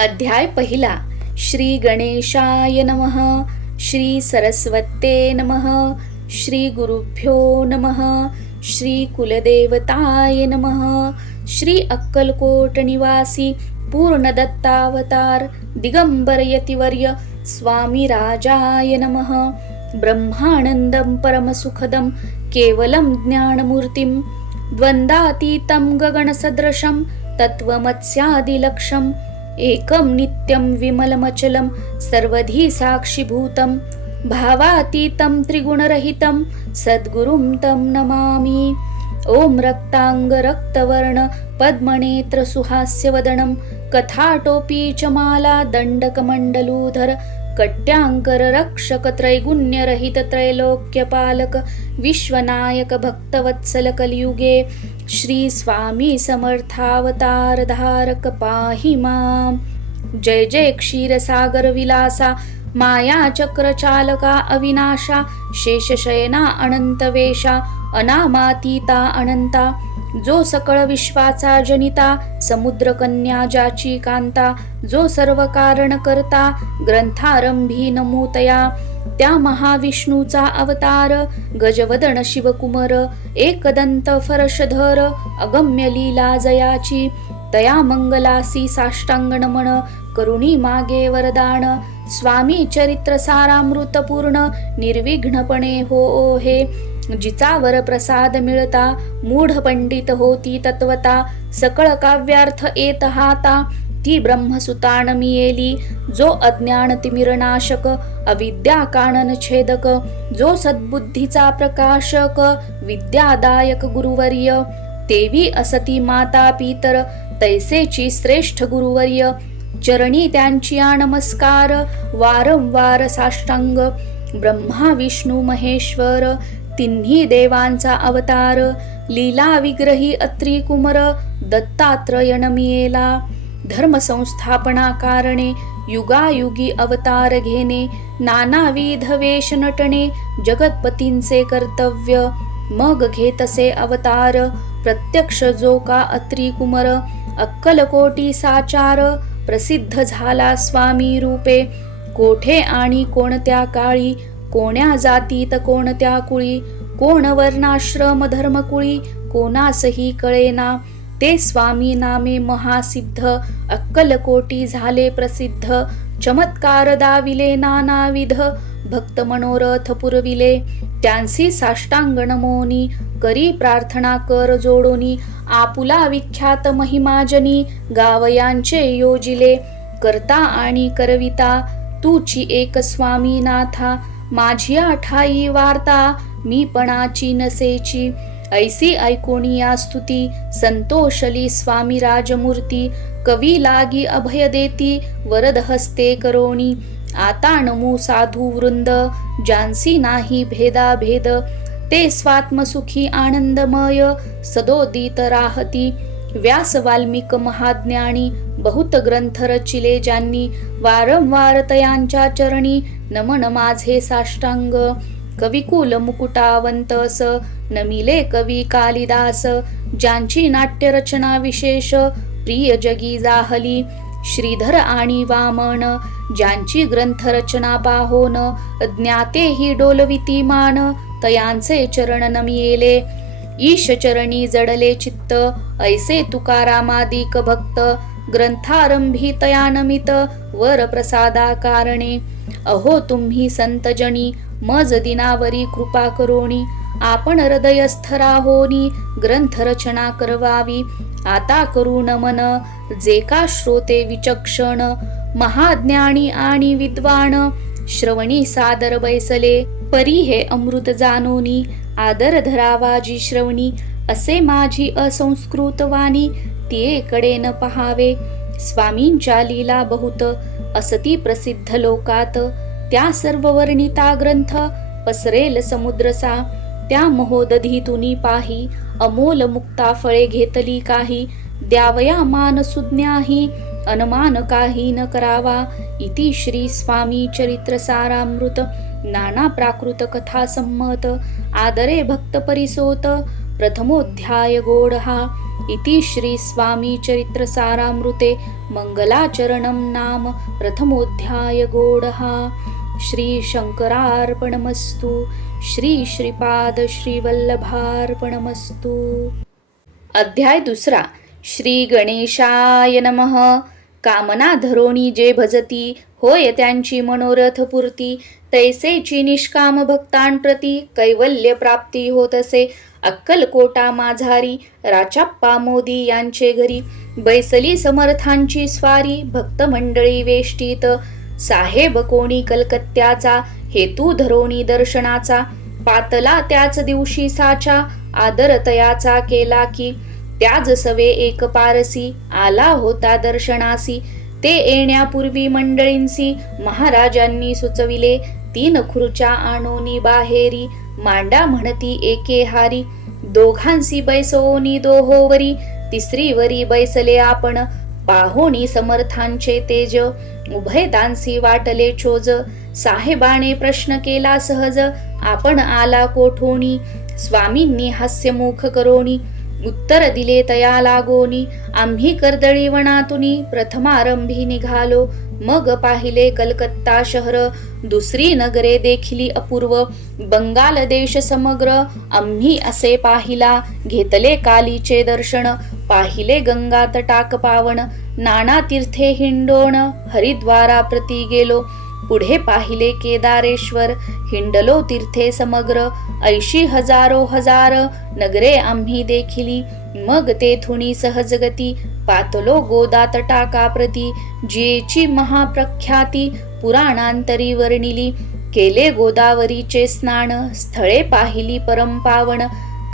अध्याय पहिला. श्री गणेशाय नमः. श्री सरस्वते नमः. श्री गुरुभ्यो नमः. श्री कुलदेवताय नमः. श्री अक्कलकोट निवासी पूर्णदत्तावतार दिगंबर यतिवर्य स्वामी राजाय नमः. ब्रह्मानंदं परमसुखदं केवलं ज्ञानमूर्तिं द्वंद्वातीतं गगनसदृशं तत्त्वमस्यादिलक्ष्यम् एकं नित्यं विमलमचलं सर्वधी साक्षीभूतं भावातीतं त्रिगुणरहितं सद्गुरुं तं नमामि. ओम रक्तांग रक्तवर्ण पद्मनेत्र सुहास्यवदनं कथाटोपी च माला दंडकमण्डलूधर कट्यांकर रक्षक त्रैगुण्यरहित त्रैलोक्यपालक विश्वनायक भक्तवत्सल कलियुगे श्री स्वामी समर्थावतार धारक पाहि मां. जय जय क्षीरसागर विलासा माया चक्र चालका अविनाशा शेषशयना अनंतवेशा अनामातीता अनंता जो सकळ विश्वाचा जनिता समुद्र कन्या जाची कांता जो सर्व कारण करता ग्रंथारंभी नमूतया त्या महाविष्णूचा अवतार गजवदन शिवकुमार एकदंत फरशधर अगम्य लीला जयाची तया मंगलासी साष्टांग नमन करुणी मागे वरदान स्वामी चरित्र सारामृत पूर्ण निर्विघ्नपणे हो हे जिचावर प्रसाद मिळता मूढ पंडित होती तत्वता सकळ काव्यार्थ येत हाता ती ब्रह्मसुतान मियेली जो अज्ञान तिमिरनाशक अविद्या कानन छेदक जो सद्बुद्धीचा प्रकाशक विद्यादायक गुरुवर्य देवी असती माता पितर तैसेची श्रेष्ठ गुरुवर्य चरणी त्यांची नमस्कार वारंवार साष्टांग ब्रह्मा विष्णू महेश्वर तिन्ही देवांचा अवतार लीला विग्रही अत्री कुमर दत्तात्रय नमियेला धर्म संस्थापना कारणे युगायुगी अवतार घेणे नानाविध वेश नटणे जगतपतींचे कर्तव्य मग घेतसे अवतार प्रत्यक्ष जो का अत्री कुमर अक्कलकोटी साचार प्रसिद्ध झाला स्वामी रूपे कोठे आणि कोणत्या काळी कोण्या जातीत कोणत्या कुळी कोण वर्णाश्रम धर्मकुळी कोणासही कळेना ते स्वामी नामे महासिद्ध अक्कलकोटी झाले प्रसिद्ध चमत्कार दाविले नानाविध भक्त मनोरथ पुरविले त्यांसी साष्टांग नमोनी करी प्रार्थना कर जोडोनी आपुला विख्यात महिमाजनी गावयांचे योजिले करता आणि करविता तूची एक स्वामी नाथा माझी ठाई वार्ता मी पणाची नसेची ऐसी ऐकोनिया स्तुती संतोषली स्वामी राजमूर्ती कवी लागी अभय देती वरद हस्ते करोणी आता नमू साधू वृंद जानसी नाही भेदा भेद ते स्वात्मसुखी आनंदमय सदोदित राहती व्यास वाल्मिक महाज्ञानी बहुत ग्रंथ रचिले ज्यांनी वारंवार तयांच्या चरणी नमन माझे साष्टांग कविकुल मुकुटावंतस नमिले कवी कालिदास ज्यांची नाट्य रचना विशेष प्रिय जगी जाहली श्रीधर आणि वामन ज्यांची ग्रंथ रचना पाहोन ज्ञाते ही डोलविती मान तयांचे चरण नमियेले ईश चरणी जडले चित्त ऐसे तुकारामादिक भक्त ग्रंथारंभी तया नमित वर प्रसादा कारणे अहो तुम्ही संतजनी मज दिनावरी कृपा करोणी आपण हृदयस्थ राहोनी ग्रंथ रचना करवावी आता करू नमन जे का श्रोते विचक्षण महाज्ञानी आणि विद्वान श्रवणी सादर बैसले परी हे अमृत जानोनी आदर धरावाजी श्रवणी असे माझी असंस्कृत वाणी तियेकडे न पहावे स्वामींच्या लीला बहुत असती प्रसिद्ध लोकात त्या सर्व वर्णिता ग्रंथ पसरेल समुद्रसा त्या महोदधीतुनी पाही अमोल मुक्ता फळे घेतली काही द्यावया मान सुज्ञाही अनमान काही न करावा इति श्री स्वामी चरित्र सारामृत नाना प्राकृत कथा संमत आदरे भक्त परिसोत प्रथमोध्याय गोड हा इति श्री स्वामी चरित्र सारामृते मंगलाचरणं नाम प्रथमोऽध्याय गोडहा. श्री शंकरार्पणमस्तु. श्री श्रीपाद श्री वल्लभार्पणमस्तु. अध्याय दुसरा. श्री गणेशाय नमः. कामना धरोणी जे भजती, होय त्यांची मनोरथ पूर्ती. तैसेची निष्काम भक्तांप्रती, कैवल्य प्राप्ती होत असे. अक्कलकोटा माझारी, राचाप्पा मोदी यांचे घरी. बैसली समर्थांची स्वारी, भक्त मंडळी वेष्टीत. साहेब कोणी कलकत्त्याचा, हेतू धरोणी दर्शनाचा. पातला त्याच दिवशी साचा, आदर तयाचा केला की. त्याज सवे एक पारसी, आला होता दर्शनासी. ते येण्यापूर्वी मंडळींसी, महाराजांनी सुचविले. 3 खुर्च्या आणोनी बाहेरी, मांडा म्हणती एके हारी. दोघांसी बैसोनी दोहोवरी, तिसरीवरी बैसले आपण. पाहोनी समर्थांचे तेज, उभयतांसी वाटले चोज. साहेबाने प्रश्न केला सहज, आपण आला कोठोनी. स्वामींनी हास्यमुख करोनी, उत्तर दिले तया लागोनी. आम्ही कर्दळी वनातुनी, प्रथमारंभी निघालो. मग पाहिले कलकत्ता शहर, दुसरी नगरे देखिली अपूर्व. बंगाल देश समग्र आम्ही असे पाहिला. घेतले कालीचे दर्शन, पाहिले गंगा तटाक पावन. नाना तीर्थे हिंडोण, हरिद्वारा प्रती गेलो. पुढे पाहिले केदारेश्वर, हिंडलो तीर्थे समग्र. 80 हजारो हजार नगरे आम्ही देखिली. मग तेथुनी सहजगती, पातलो गोदा तटाका प्रती. जेची महाप्रख्याती, पुराणांतरी वर्णिली. केले गोदावरीचे स्नान, स्थळे पाहिली परमपावन.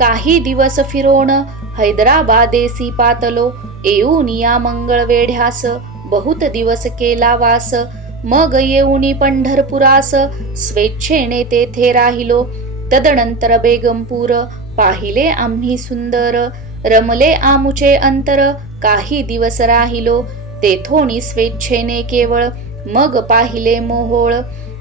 काही दिवस फिरोण, हैदराबादेसी पातलो. येऊन या मंगळवेढ्यास, बहुत दिवस केला वास. मग येऊनी पंढरपुरास, स्वेच्छेने तेथे राहिलो. तदनंतर बेगमपूर, पाहिले आम्ही सुंदर. रमले आमुचे अंतर, काही दिवस राहिलो. तेथोनी स्वेच्छेने केवळ, मग पाहिले मोहोळ.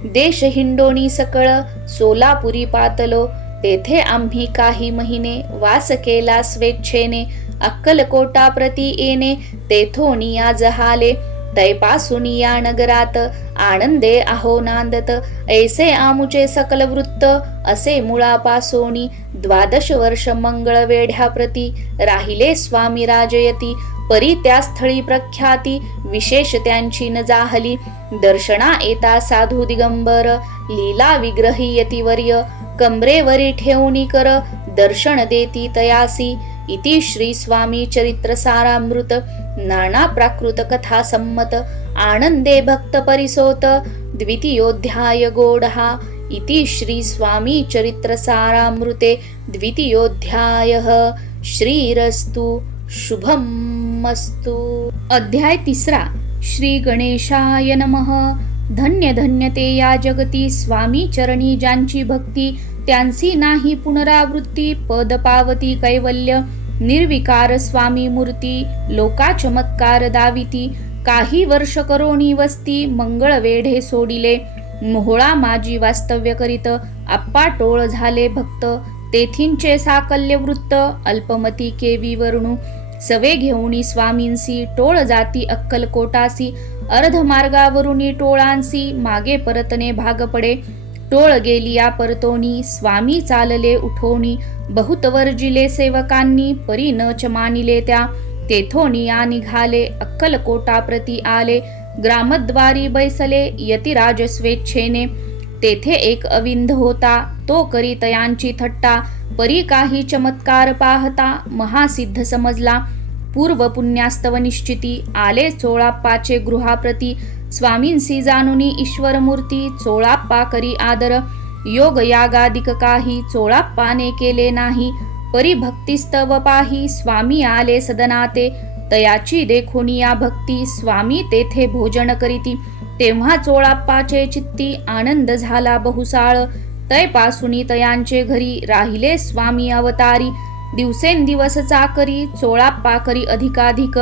देश हिंडोणी सकळ, सोलापुरी पातलो. तेथे आम्ही काही महिने, वास केला स्वेच्छेने. अक्कलकोटा प्रती येणे, तेथोनी या जहाले. तैपासून या नगरात, आनंदे आहो नांदत. ऐसे आमुचे सकल वृत्त, असे मुळापासोनी. 12 वर्ष मंगळवेढ्याप्रती, राहिले स्वामी राजयती. परी त्या स्थळी प्रख्याती, विशेष त्यांची न जाहली. दर्शना येता साधू दिगंबर, लीला विग्रही यतिवर्य. कमरेवरी ठेवणी कर, दर्शन देती तयासी. इति श्री स्वामी चरित्र सारामृत, नाना प्राकृत कथा संमत. आनंदे भक्त परिसोत, द्वितीयोऽध्याय गोडहा. इति श्री स्वामी चरित्र सारामृते द्वितीयोऽध्यायः. श्रीरस्तु शुभमस्तु. अध्याय तिसरा. श्री गणेशाय नमः. धन्य धन्य ते या जगती, स्वामी चरणी ज्यांची भक्ती. त्यांची नाही पुनरावृत्ती, पद पावती कैवल्य. निर्विकार स्वामी मूर्ती, लोका चमत्कार दाविती. काही वर्ष करोनी वस्ती, मंगळवेढे सोडिले. मोहोळा माझी वास्तव्य करीत, आप्पा टोळ झाले भक्त. तेथींचे साकल्य वृत्त, अल्पमती केवी वर्णू. सवे घेऊनी स्वामींसी, टोळ जाती अक्कलकोटासी. अर्ध मार्गावरुनी टोळांसी, मागे परतणे भाग पडे. टोळ गेली या परतोनी, स्वामी चालले उठोनी. बहुत वर्जिले सेवकांनी, परी न च मानिले त्या. तेथोनी या निघाले, अक्कलकोटा प्रती आले. ग्रामद्वारी बैसले, यतिराज स्वेच्छेने. तेथे एक अविंध होता, तो करी तयांची थट्टा. परी काही चमत्कार पाहता, महासिद्ध समजला. पूर्व पुण्यास्तव निश्चिती, आले चोळाप्पाचे गृहाप्रती. स्वामींसी जानुनी ईश्वर मूर्ती, चोळाप्पा करी आदर. योग यागादिक काही, चोळाप्पाने केले नाही. परी भक्तिस्तव पाही, स्वामी आले सदनाते. तयाची देखोनी या भक्ती, स्वामी तेथे भोजन करीती. तेव्हा चोळाप्पाचे चित्ती, आनंद झाला बहुसाळ. तैपासुनी तयांचे घरी, राहिले स्वामी अवतारी. दिवसेंदिवस चाकरी, चोळाप्पा करी अधिकाधिक.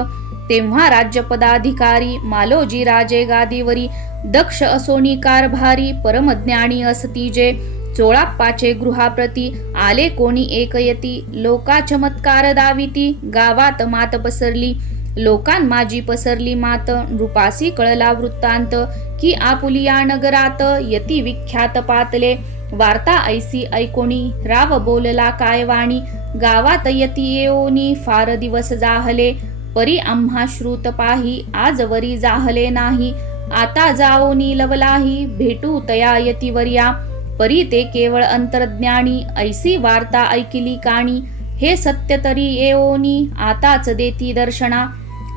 तेव्हा राज्यपदाधिकारी, मालोजी राजे गादीवरी. दक्ष असोनी कारभारी, परमज्ञानी असती जे. चोळाप्पाचे गृहाप्रती आले कोणी एकयती, लोका चमत्कार दाविती, गावात मात पसरली, लोकां माझी पसरली मात, नृपासी कळला वृत्तांत, की आपुलिया नगरात यती विख्यात पातले, वार्ता ऐसी ऐकोणी, राव बोलला काय वाणी, गावात यती येओनी, फार दिवस जाहले, परी आम्हा श्रुत पाही, आजवरी जाहले नाही, आता जाओनी लवलाही, भेटू तया यतीवर्या, परी ते केवळ अंतर्ज्ञानी, ऐसी वार्ता ऐकिली काणी, हे सत्य तरी येओनी, आताच देती दर्शना,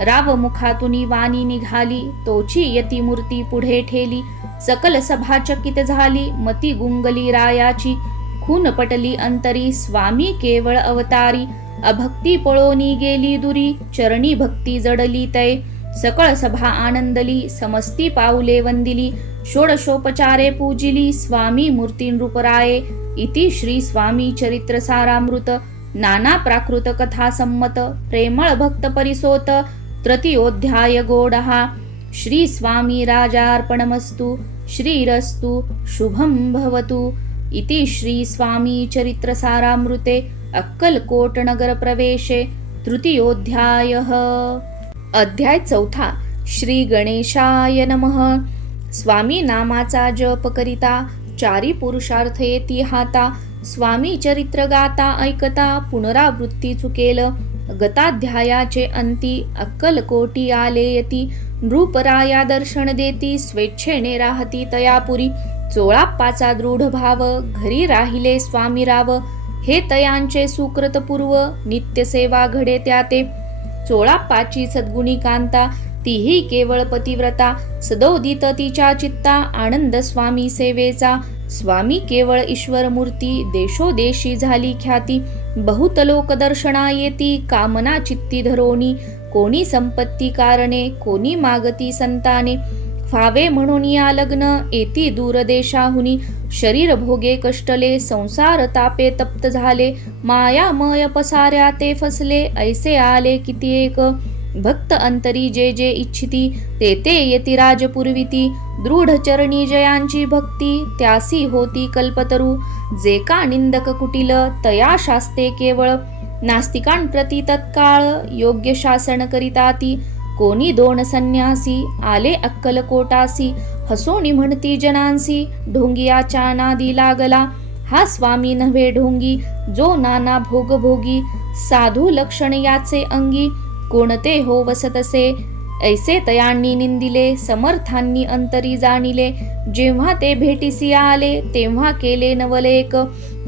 राव मुखातुनी वाणी निघाली, तोची यती मूर्ती पुढे ठेली, सकल सभा चकित झाली, मती गुंगली रायाची, खून पटली अंतरी, स्वामी केवळ अवतारी, अभक्ती पळोनी गेली दुरी, चरणी भक्ती जडली तै, सकळ सभा आनंदली, समस्ती पाऊले वंदिली, षोडशोपचारे पूजिली, स्वामी मूर्ती नृपराये, इति श्री स्वामी चरित्र सारामृत, नाना प्राकृत कथा संमत, प्रेमळ भक्त परिसोत, तृतीयोध्याय गोडहा, श्री स्वामी राजार्पणमस्तु, श्रीरस्तु, शुभं भवतु, इति श्री स्वामी चरित्र सारामृते अक्कलकोट नगर प्रवेशे तृतीयोध्यायः। अध्याय 4। श्री गणेशाय नमः। स्वामी नामाचा जप करिता, चारी पुरुषार्थ येती हाता, स्वामी चरित्र गाता ऐकता, पुनरावृत्ती चुकेल, गताध्यायाचे अंती, अक्कलकोटी आले यती, नृपराया दर्शन देती, स्वेच्छेने राहती तयापुरी, चोळाप्पाचा दृढ भाव, घरी राहिले स्वामीराव, हे तयांचे सुकृत पूर्व, नित्य सेवा घडे त्या ते, चोळाप्पाची सद्गुणी कांता, तीही केवळ पतिव्रता, सदोदित तिच्या चित्ता, आनंद स्वामी सेवेचा, स्वामी केवळ ईश्वर मूर्ती, देशोदेशी झाली ख्याती, बहुत लोक दर्शना येती, कामना चित्ती धरोनी, कोणी संपत्ती कारणे, कोणी मागती संताने, फावे म्हणून या लग्न, येती दूरदेशाहुनी, शरीर भोगे कष्टले, संसार तापे तप्त झाले, मायामय पसाऱ्या ते फसले, ऐसे आले किती एक, भक्त अंतरी जे जे इच्छिती, ते ते येती राजपुरविती, दृढ चरणी जयांची भक्ती, त्यासी होती कल्पतरू, जे का निंदक कुटिल, तया शास्ते केवळ, नास्तिकांप्रती तत्काळ, योग्य शासन करिताती, कोणी दोन संन्यासी, आले अक्कलकोटासी, हसोनी म्हणती जनांसी, ढोंगियाच्या नादी लागला, हा स्वामी नव्हे ढोंगी, जो नाना भोगभोगी, साधू लक्षण याचे अंगी, कोणते हो वसतसे, ऐसे तयांनी निंदिले, समर्थांनी अंतरी जाणिले, जेव्हा ते भेटीसी आले, तेव्हा केले नवलेक,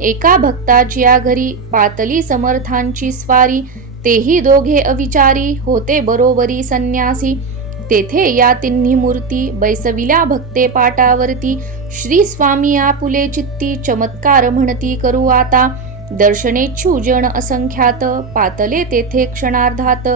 एका भक्ताची या घरी, पातली समर्थांची स्वारी, तेही दोघे अविचारी, होते बरोबरी संन्यासी, तेथे या तिन्ही मूर्ती, बैसविल्या भक्ते पाटावरती, श्री स्वामी आपुले चित्ती, चमत्कार म्हणती करू आता, दर्शनेच्छू जन असंख्यात, पातले तेथे क्षणार्धात,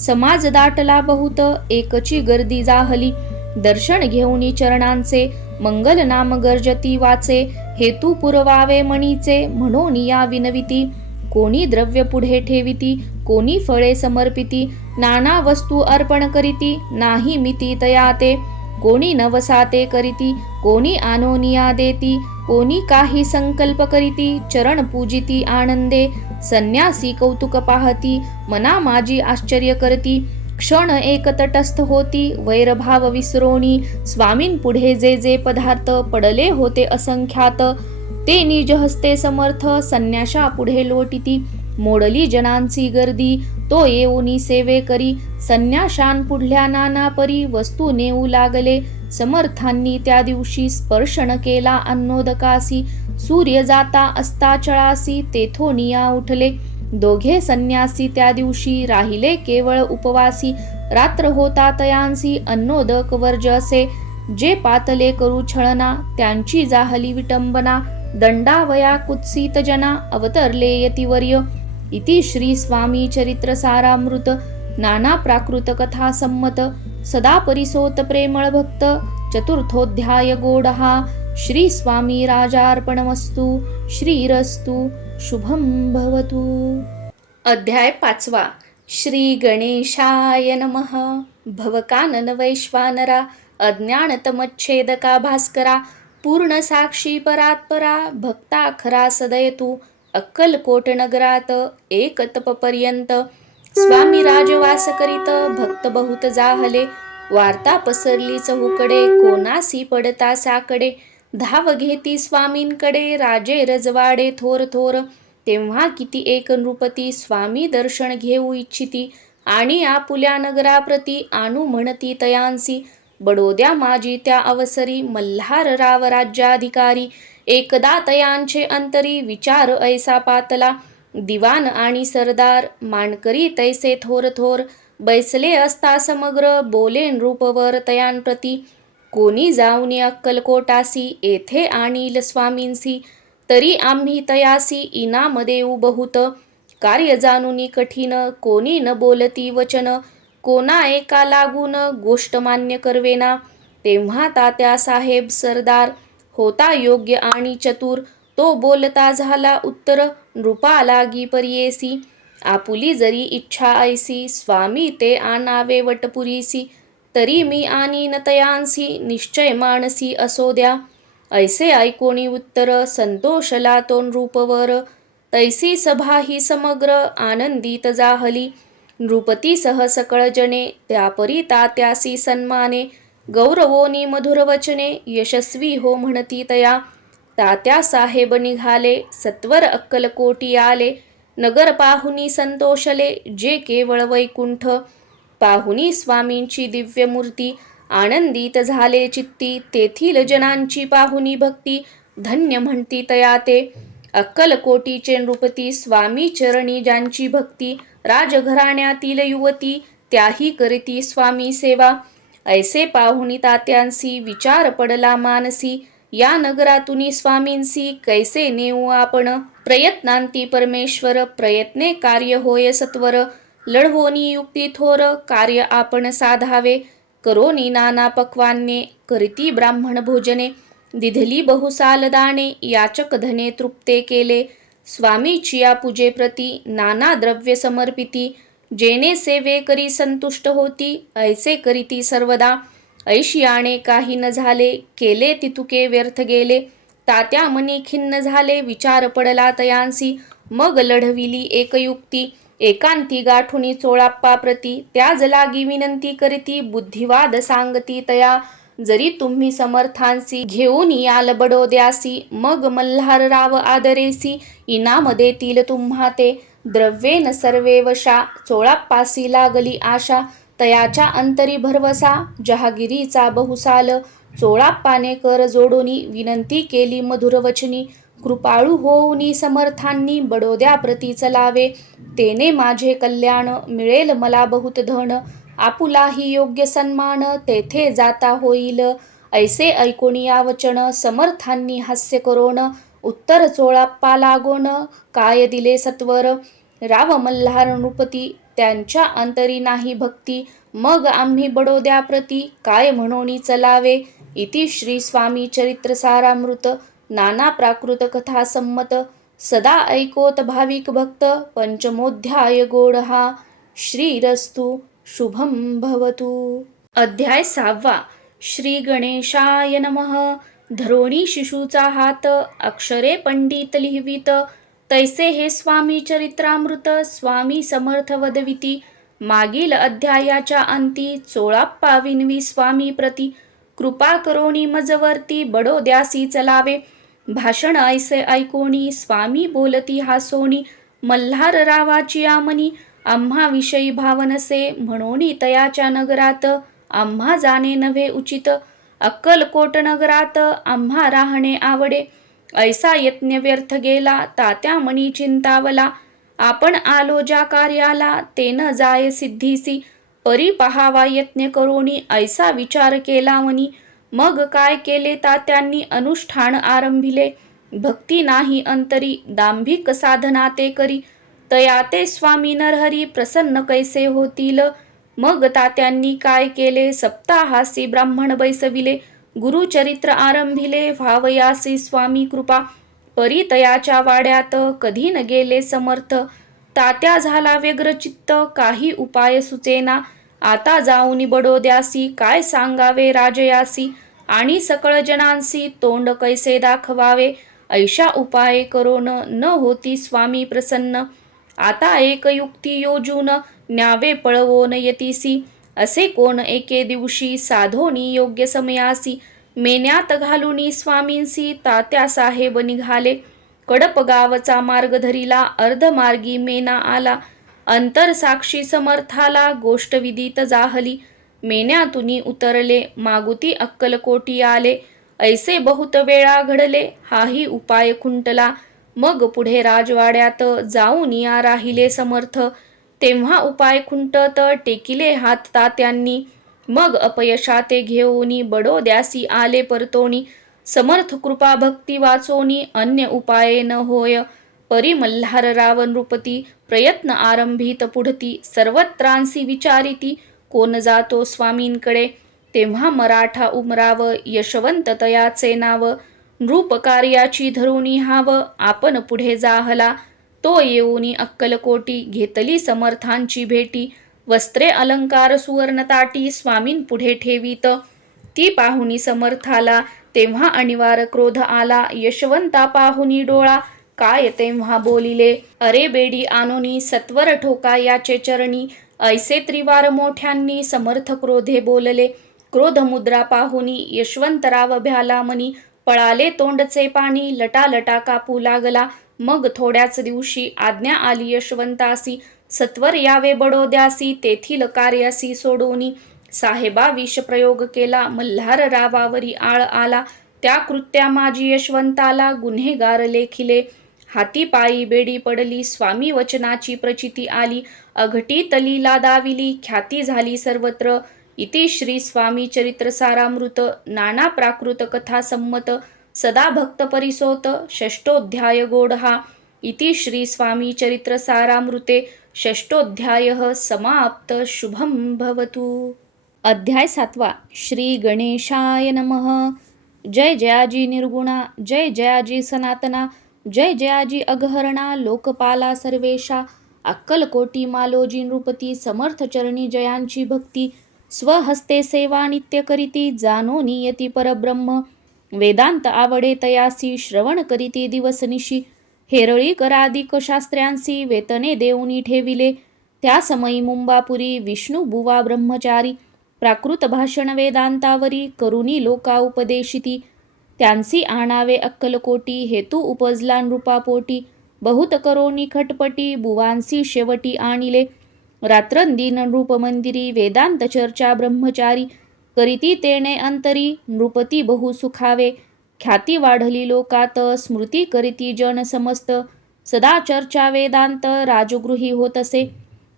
समाज दाटला बहुत, एकची गर्दी जाहली, दर्शन घेऊनी चरणांचे, मंगल नाम गर्जती वाचे, हेतू पुरवावे मणीचे, म्हणून या विनविती, कोणी द्रव्य पुढे ठेविती, कोणी फळे समर्पिती, नाना वस्तू अर्पण करीती, नाही मिती तयाते, कोणी नवसाते करीती, कोणी आनोनिया देती, कोणी काही संकल्प करीती, चरण पूजिती आनंदे, संन्यासी कौतुक पाहती, मना माझी आश्चर्य करती, क्षण एक तटस्थ होती, वैरभाव विसरोनी, स्वामीं पुढे जे जे पदार्थ पडले होते असंख्यात, ते निज हस्ते समर्थ, संन्याशा पुढे लोटिती, मोडली जनांची गर्दी, तो येऊनी सेवे करी, संन्याशान पुढल्या नाना परी, वस्तू नेऊ लागले, समर्थांनी त्या दिवशी स्पर्शन केला अन्नोदकासी, सूर्य जाता अस्ताचळासी, तेथोनिया उठले, दोघे संन्यासी त्या दिवशी, राहिले केवळ उपवासी, रात्र होता तयांसी, अन्नोदक वर्ज असे, जे पातले करू छळना, त्यांची जाहली विटंबना, दंडावया कुत्सित जना, अवतरले यतिवर्य, इति श्री स्वामी चरित्र सारामृत, नाना प्राकृत कथा संमत, सदा परिसोत प्रेमळ भक्त, चतुर्थोध्याय गोडहा, श्री स्वामी राजार्पणमस्तु, श्रीरस्तु, शुभं भवतु। अध्याय 5। श्री गणेशाय नमः। भवकानन वैश्वानरा, अज्ञानतमच्छेदका भास्करा, पूर्ण साक्षी परात्परा भक्ता खरा सदयतू अक्कलकोट नगरात एक तपपर्यंत स्वामी राजवास करीत भक्त बहुत जाहले वार्ता पसरली चहूकडे कोणासी पडता साकडे धाव घेती स्वामींकडे राजे रजवाडे थोर थोर तेव्हा किती एक नृपती स्वामी दर्शन घेऊ इच्छिती आणि आपुल्या नगराप्रती आणू म्हणती तयांसी बडोद्या माझी त्या अवसरी मल्हार राव राज्याधिकारी एकदा तयांचे अंतरी विचार ऐसा पातला दिवाण आणि सरदार मानकरी तैसे थोर थोर बैसले असता समग्र बोले नृपवर तयांप्रती कोणी जाऊन अक्कलकोटासी येथे आणील स्वामींसी तरी आम्ही तयासी इनाम देऊ बहुत कार्य जाणून कठीण कोणी न बोलती वचन कोणा एका लागून गोष्ट मान्य करवेना तेव्हा तात्या साहेब सरदार होता योग्य आणि चतुर तो बोलता झाला उत्तर नृपा लागी पर्येसी आपुली जरी इच्छा ऐसी स्वामी ते आणावे वटपुरीसी तरी मी आणि नतयांसी निश्चय मानसी असो द्या ऐसे ऐकोणी उत्तर संतोषला तो नृपवर तैसी सभा ही समग्र आनंदित जाहली नृपती सह सकळ जने त्यापरी तात्यासी सन्माने गौरवोनी मधुर वचने यशस्वी हो म्हणती तया तात्या साहेब निघाले सत्वर अक्कलकोटी आले नगर पाहुनी संतोषले जे केवळ वैकुंठ पाहुनी स्वामींची दिव्य मूर्ती आनंदित झाले चित्ती तेथील जनांची पाहुनी भक्ती धन्य म्हणती तया ते अक्कलकोटीचे नृपती स्वामी चरणी ज्यांची भक्ती राजघराण्यातील युवती त्याही करीती स्वामी सेवा ऐसे पाहुणी तात्यांसी विचार पडला मानसी या नगरातुनी स्वामींसी कैसे नेऊ आपण प्रयत्नांती परमेश्वर प्रयत्ने कार्य होय सत्वर लढवोनी युक्ती थोर कार्य आपण साधावे करोनी नाना पक्वान्ने करीती ब्राह्मण भोजने दिधली बहुसाल दाणे याचक धने तृप्ते केले स्वामीची या पूजे प्रती नाना द्रव्य समर्पिती जेने सेवे करी संतुष्ट होती ऐसे करीती सर्वदा ऐशियाने काही न झाले केले तितुके व्यर्थ गेले तात्या मनी खिन्न झाले विचार पडला तयांसी मग लढविली एक युक्ती एकांती गाठुनी चोळाप्पा प्रती त्याज लागी विनंती करीती बुद्धिवाद सांगती तया जरी तुम्ही समर्थांसी घेऊन याल बडोद्यासी मग मल्हार राव आदरेसी इनाम देतील तुम्हा ते द्रव्येन सर्वे वशा चोळाप्पासी लागली आशा तयाच्या अंतरी भरवसा जहागिरीचा बहुसाल चोळाप्पाने कर जोडोनी विनंती केली मधुर वचनी कृपाळू होऊनी समर्थांनी बडोद्या प्रती चलावे तेने माझे कल्याण मिळेल मला बहुत धन आपुलाही योग्य सन्मान तेथे जाता होईल ऐसे ऐकोणी या वचन समर्थांनी हास्य करोन उत्तर चोळाप्पा लागोन काय दिले सत्वर राव मल्हार नृपती त्यांच्या अंतरी नाही भक्ती मग आम्ही बडोद्या प्रती काय म्हणोनी चलावे इति श्री स्वामी चरित्र सारामृत नाना प्राकृत कथा संमत सदा ऐकोत भाविक भक्त पंचमोध्याय गोड हा श्रीरस्तु शुभम भवतु. अध्याय 6. श्री गणेशाय नमः. धरोणी शिशूचा हात अक्षरे पंडित लिहवित तैसे हे स्वामी चरित्रामृत स्वामी समर्थ वदविती. मागील अध्यायाच्या अंती चोळाप्पा विनवी स्वामी प्रती कृपा करोणी मजवर्ती बडोद्यासी चलावे. भाषण ऐसे ऐकोणी स्वामी बोलती हासोणी मल्हार रावाची आमनी आम्हा विषयी भावनसे म्हणोनी तयाच्या नगरात आम्हा जाणे नव्हे उचित. अक्कलकोट नगरात आम्हा राहणे आवडे. ऐसा यत्न व्यर्थ गेला तात्या मनी चिंतावला. आपण आलो ज्या कार्याला ते न जाय सिद्धीसी. परी पहावा यत्न करोनी ऐसा विचार केला मनी. मग काय केले तात्यांनी अनुष्ठान आरंभिले. भक्ती नाही अंतरी दांभिक साधना ते करी. तया ते स्वामी नरहरी प्रसन्न कैसे होतील. मग तात्यांनी काय केले सप्ताहासी ब्राह्मण बैसविले. गुरुचरित्र आरंभिले व्हावयासी स्वामी कृपा. परी तयाच्या वाड्यात कधी न गेले समर्थ. तात्या झाला व्यग्र चित्त काही उपाय सुचेना. आता जाऊनी बडोद्यासी काय सांगावे राजयासी. आणि सकळ जनांसी तोंड कैसे दाखवावे, ऐशा उपाय करोन न होती स्वामी प्रसन्न. आता एक युक्ती योजून न्यावे पळवोन यतीसी, असे कोण एके दिवशी साधोनी योग्य समयासी. मेन्यात घालुनी स्वामींसी तात्या साहेब निघाले, कडप गावचा मार्ग धरिला अर्धमार्गी मेना आला. अंतर साक्षी समर्थाला गोष्ट विदित जाहली, मेन्यातुनी उतरले मागुती अक्कलकोटी आले. ऐसे बहुत वेळा घडले हाही उपाय खुंटला, मग पुढे राजवाड्यात जाऊन या राहिले समर्थ. तेव्हा उपाय खुंटत टेकिले हात तात्यांनी, मग अपयशाते घेऊनी बडोद्यासी आले परतोनी. समर्थ कृपा भक्ती वाचोनी अन्य उपाये न होय, परी मल्हारराव नृपती प्रयत्न आरंभित पुढती. सर्वत्रांसी विचारिती कोण जातो स्वामींकडे, तेव्हा मराठा उमराव यशवंत तयाचे नाव. नृप कार्याची धरुणी हाव आपण पुढे जाहला, तो येऊनी अक्कलकोटी घेतली समर्थांची भेटी. वस्त्रे अलंकार सुवर्ण ताटी स्वामीं पुढे ठेवीत, ती पाहुनी समर्थाला तेव्हा अनिवार क्रोध आला. यशवंता पाहुनी डोळा काय तेव्हा बोलिले, अरे बेडी आणोनी सत्वर ठोका याचे चरणी. ऐसे त्रिवार मोठ्यांनी समर्थ क्रोधे बोलले, क्रोध मुद्रा पाहुनी यशवंतराव भ्याला मनी. पळाले तोंडचे पाणी लटालटा कापू लागला, मग थोड्याच दिवशी आज्ञा आली यशवंतासी, सत्वर यावे बडोद्यासी तेथील कार्यासी सोडोनी. साहेबा विष प्रयोग केला मल्हाररावावरी आळ आला, त्या कृत्या माझी यशवंताला गुन्हेगार लेखिले. हाती पायी बेडी पडली स्वामी वचनाची प्रचिती आली, अघटी तलीला दाविली ख्याती झाली सर्वत्र. इति श्री स्वामी चरित्र सारामृत नाना प्राकृत कथा संमत सदा भक्त परिसोत षष्ठोध्याय गोडहा. इति श्री स्वामी चरित्र सारामृते षष्ठोध्यायः समाप्त. शुभं भवतु. अध्याय 7. श्री गणेशाय नमः. जय जयाजी निर्गुणा, जय जयाजी सनातना, जय जयाजी अघहरणा, लोकपाला सर्वेशा. अक्कलकोटी मालोजी नृपती समर्थ चरणी जयांची भक्ती. स्वहस्ते सेवा नित्य करीती जानो नियती परब्रह्म. वेदांत आवडे तयासी श्रवण करीती दिवसनिशी. हेरळी कराधिक शास्त्र्यांसी वेतने देऊनी ठेविले. त्या समयी मुंबापुरी विष्णू बुवा ब्रह्मचारी प्राकृत भाषण वेदांतावरी करुणी लोका उपदेशिती. त्यांसी आणावे अक्कलकोटी हेतू उपजला नृपापोटी. बहुत करोनी खटपटी बुवांसी शेवटी आणिले. रात्रंदिन नृपमंदिरी वेदांत चर्चा ब्रह्मचारी. करीती तेणे अंतरी नृपती बहु सुखावे. ख्याती वाढली लोकात स्मृती करीती जन समस्त. सदा चर्चा वेदांत राजगृही होतसे.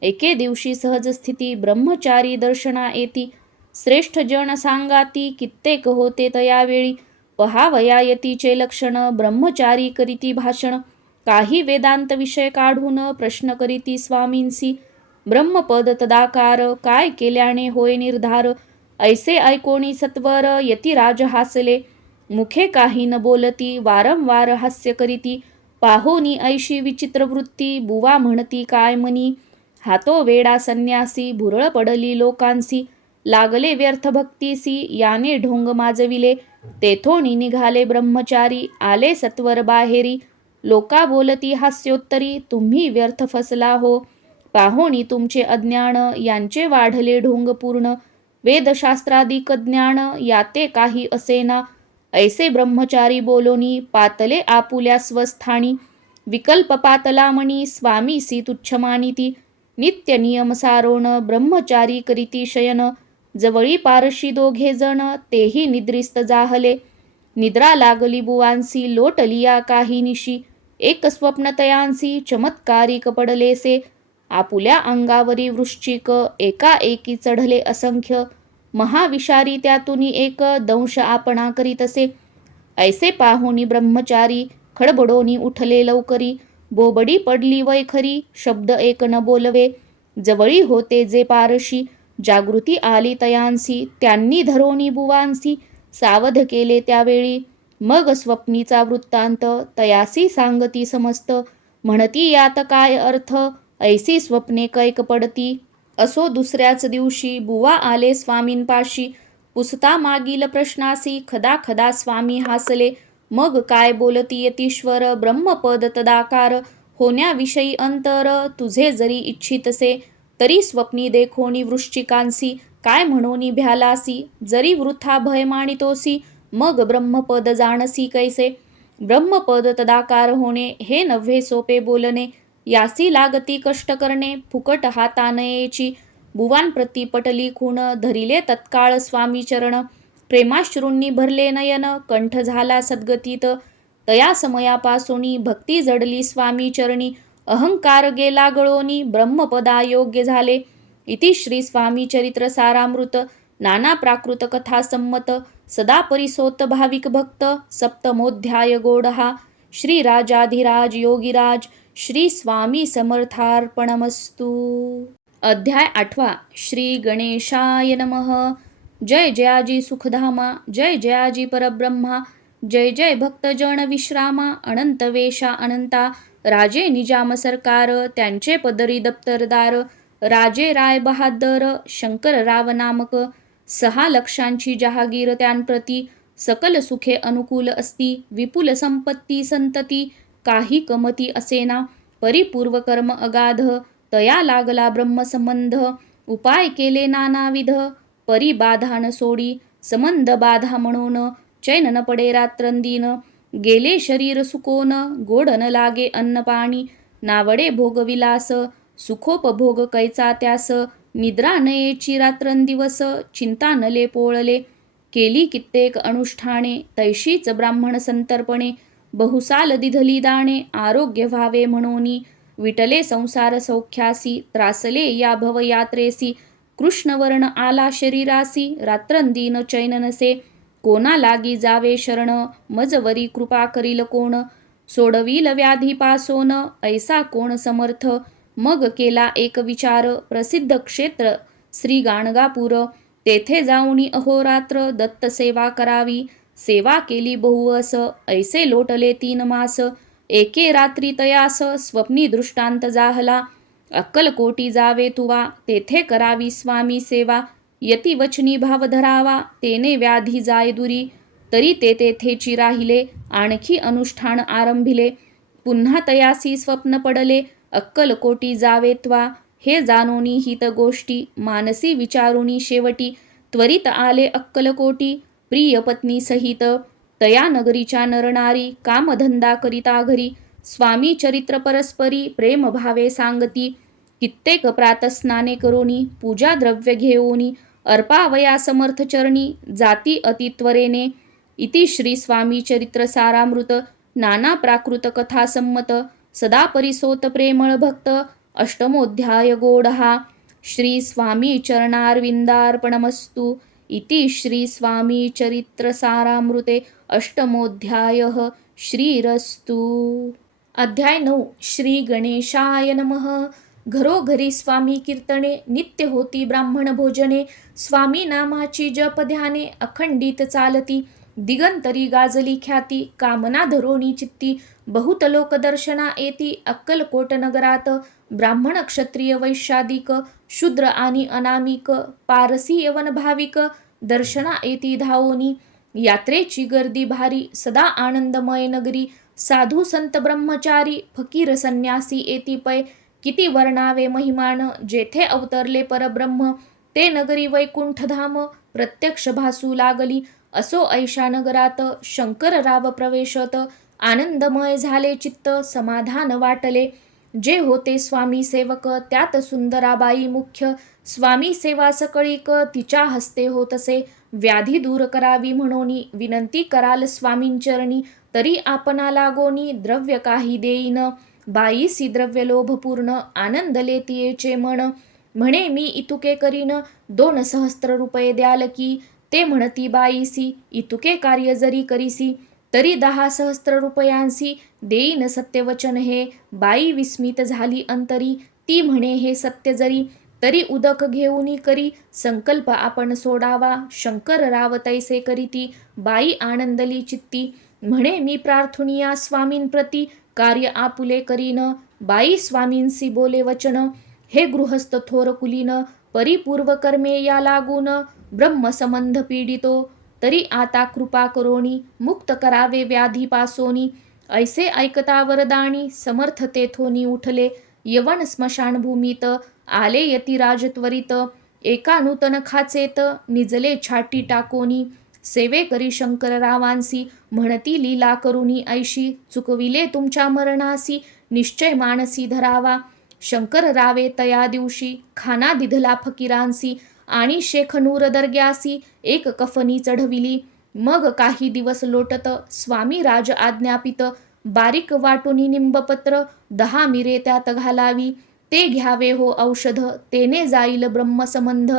एके दिवशी सहज स्थिती ब्रह्मचारी दर्शना येती. श्रेष्ठ जन सांगाती कित्येक होते तयावेळी. पहावया यतीचे लक्षण ब्रह्मचारी करीती भाषण. काही वेदांत विषय काढून प्रश्न करीती स्वामींसी. ब्रह्मपद तदाकार काय केल्याने होय निर्धार. ऐसे ऐकोणी सत्वर यतिराज हासले. मुखे काही न बोलती वारंवार हास्य करीती. पाहोनी ऐशी विचित्र वृत्ती बुवा म्हणती काय मनी. हातो वेडा संन्यासी भुरळ पडली लोकांसी. लागले व्यर्थ भक्तीसी याने ढोंग माजविले. तेथोनी निघाले ब्रह्मचारी आले सत्वर बाहेरी. लोका बोलती हास्योत्तरी तुम्ही व्यर्थ फसला हो. पाहोनी तुमचे अज्ञान यांचे वाढले ढोंग पूर्ण. वेदशास्त्रादिक ज्ञान याते काही असेना. ऐसे ब्रह्मचारी बोलोनी पातले आपुल्या स्वस्थानी. विकल्प पातला मणी स्वामीसी तुच्छ मानिती. नित्य नियम सारोण ब्रह्मचारी करीती शयन. जवळी पारशी दोघे जण तेही निद्रिस्त जाहले. निद्रा लागली बुवांसी लोटलिया काही निशी. एक स्वप्न तयांसी चमत्कारिक पडलेसे. आपुल्या अंगावरी वृश्चिक एकाएकी चढले असंख्य. महाविषारी त्यातून एक दंश आपणा करीतसे. ऐसे पाहुनी ब्रह्मचारी खडबडोनी उठले लवकरी. बोबडी पडली वैखरी शब्द एक न बोलवे. जवळी होते जे पारशी जागृती आली तयांसी. त्यांनी धरोनी बुवांसी सावध केले त्यावेळी. मग स्वप्नीचा वृत्तांत तयासी सांगती समस्त. म्हणती यात काय अर्थ ऐसी स्वप्ने कैक पडती. असो दुसऱ्याच दिवशी बुवा आले स्वामींपाशी. पुसता मागील प्रश्नासी खदा खदा स्वामी हासले. मग काय बोलती यतीश्वर ब्रह्मपद तदाकार. होण्याविषयी अंतर तुझे जरी इच्छितसे, तरी स्वप्नी देखोनी वृश्चिकांसी. काय म्हणोनी भ्यालासी, जरी वृथा भय मानितोसी. मग ब्रह्मपद जाणसी कैसे. ब्रह्मपद तदाकार होणे हे नव्हे सोपे बोलणे. यासी लागती कष्ट करणे फुकट हातानयेची. बुवांप्रती पटली खूण धरिले तत्काळ स्वामी चरण. प्रेमाश्रूंनी भरले नयन कंठ झाला सद्गतीत. तया समयापासोनी भक्ती जडली स्वामी चरणी. अहंकार गेला गळोनी ब्रह्मपदा योग्य झाले. इति श्री स्वामी चरित्र सारामृत नाना प्राकृत कथा संमत. सदा परिसोत भाविक भक्त सप्तमोध्याय गोडहा. श्री राजाधिराज योगीराज श्री स्वामी समर्थार्पणमस्तु. अध्याय 8. श्री गणेशाय नमः. जय जयाजी सुखधामा, जय जयाजी परब्रह्मा, जय जय भक्तजन विश्रामा. अनंत वेशा अनंता, राजे निजाम सरकार, त्यांचे पदरी दप्तरदार. राजे राय बहादर, शंकर राव नामक. 6 लक्षांची जहागीर त्यांप्रती. सकल सुखे अनुकूल असती, विपुल संपत्ती संतती. काही कमती असेना, परिपूर्व कर्म अगाध. तया लागला ब्रह्मसंबंध, उपाय केले नानाविध. परिबाधा न सोडी, संबंध बाधा म्हणून. चैन न पडे रात्रंदिन, गेले शरीर सुकोन. गोड न लागे अन्न पाणी, नावडे भोगविलास. सुखोपभोग कैचा त्यास, निद्रा नयेची रात्रंदिवस. चिंता नले पोळले, केली कित्येक अनुष्ठाने. तैशीच ब्राह्मण संतर्पणे, बहुसाल दिधली दाणे. आरोग्य व्हावे म्हणोनी, विटले संसार सौख्यासी. त्रासले या भवयात्रेसी, कृष्णवर्ण आला शरीरासी. रात्रंदिन चैन नसे, कोणा लागी जावे शरण. मजवरी कृपा करील कोण, सोडविल व्याधी पासोन. ऐसा कोण समर्थ, मग केला एक विचार. प्रसिद्ध क्षेत्र श्री गाणगापूर, तेथे जाऊनी अहोरात्र. दत्त सेवा करावी, सेवा केली बहुअस. ऐसे लोटले 3 मास, एके रात्री तयास. स्वप्नी दृष्टांत जाहला, अक्कलकोटी जावे तुवा. तेथे करावी स्वामी सेवा, यती वचनी भाव धरावा. तेने व्याधी जाय दुरी, तरी ते तेथेची राहिले. आणखी अनुष्ठान आरंभिले, पुन्हा तयासी स्वप्न पडले. अक्कलकोटी जावे त्वा, हे जाणोनी हित गोष्टी. मानसी विचारुनी शेवटी, त्वरित आले अक्कलकोटी. प्रिय पत्नी सहित, तया नगरीच्या नरनारी. कामधंदा करिता घरी, स्वामी चरित्र परस्परी. प्रेम भावे सांगती, कित्येक प्रातस्नाने करोनी. पूजा द्रव्य घेऊनी, अर्पावया समर्थ चरणी. जाती अतित्वरेने. इति श्री स्वामी चरित्र सारामृत नाना प्राकृत कथा संमत. सदा परिसोत प्रेमळ भक्त अष्टमोध्याय गोडहा. श्री स्वामी चरणारविंदार्पणमस्तु. इति श्री स्वामी चरित्र सारामृते अष्टमोध्यायः. श्रीरस्तु. अध्याय 9. श्री गणेशाय नमः. घरोघरी स्वामी कीर्तने, नित्य होती ब्राह्मण भोजने. स्वामी नामाची जप ध्याने, अखंडित चालती. दिगंतरी गाजली ख्याती, कामना धरोणी चित्ती. बहुत लोक दर्शना येती, अक्कलकोट नगरात. ब्राह्मण क्षत्रिय वैश्यादिक, शूद्र आणि अनामिक. पारसी यवन भाविक, दर्शना येती धावोनी. यात्रेची गर्दी भारी, सदा आनंदमय नगरी. साधू संत ब्रह्मचारी, फकीर संन्यासी येती पै. किती वर्णावे महिमान, जेथे अवतरले परब्रह्म. ते नगरी वैकुंठधाम, प्रत्यक्ष भासू लागली. असो ऐशा नगरात, शंकरराव प्रवेशत. आनंदमय झाले चित्त, समाधान वाटले. जे होते स्वामी सेवक, त्यात सुंदराबाई मुख्य. स्वामी सेवा सकळीक, तिच्या हस्ते होतसे. व्याधी दूर करावी म्हणोनी, विनंती कराल स्वामींचरणी. तरी आपणा लागोनी, द्रव्य काही देईन. बाईसी द्रव्य लोभपूर्ण, आनंदले तियेचे मन. म्हणे मी इतुके करीन, 2 सहस्त्र रुपये द्याल की. ते म्हणती बाईसी, इतुके कार्य जरी करीसी, तरी 10 सहस्त्र रुपयांसी देईन सत्यवचन हे. बाई विस्मित झाली अंतरी, ती म्हणे हे सत्य जरी. तरी उदक घेऊनी करी, संकल्प आपण सोडावा. शंकरराव तैसे करीती, बाई आनंदली चित्ती. म्हणे मी प्रार्थुनिया स्वामींप्रती, कार्य आपुले करीन. बाई स्वामींसी बोले वचन, हे गृहस्थ थोर कुलीन. परिपूर्व कर्मे या लागून, ब्रह्मसंबंध पीडितो, तरी आता कृपा करोनी, मुक्त करावे व्याधीपासोनी. ऐसे ऐकता वरदानी, समर्थ तेथोनी उठले. यवन स्मशानभूमीत, आले यतिराज त्वरित. एका नूतन खाचेत, निजले छाटी टाकोनी. सेवे करी शंकररावांसी, म्हणती लीला करुनी ऐशी. चुकविले तुमच्या मरणासी, निश्चय मानसी धरावा. शंकररावे तया दिवशी, खाना दिधला फकीरांसी. आणि शेख नूर दर्ग्यासी, एक कफनी चढविली. मग काही दिवस लोटत, स्वामी राज आज्ञापित. बारीक वाटुनी निंबपत्र, 10 मिरे त्यात घालावी. ते घ्यावे हो औषध, तेने जाईल ब्रह्मसंबंध.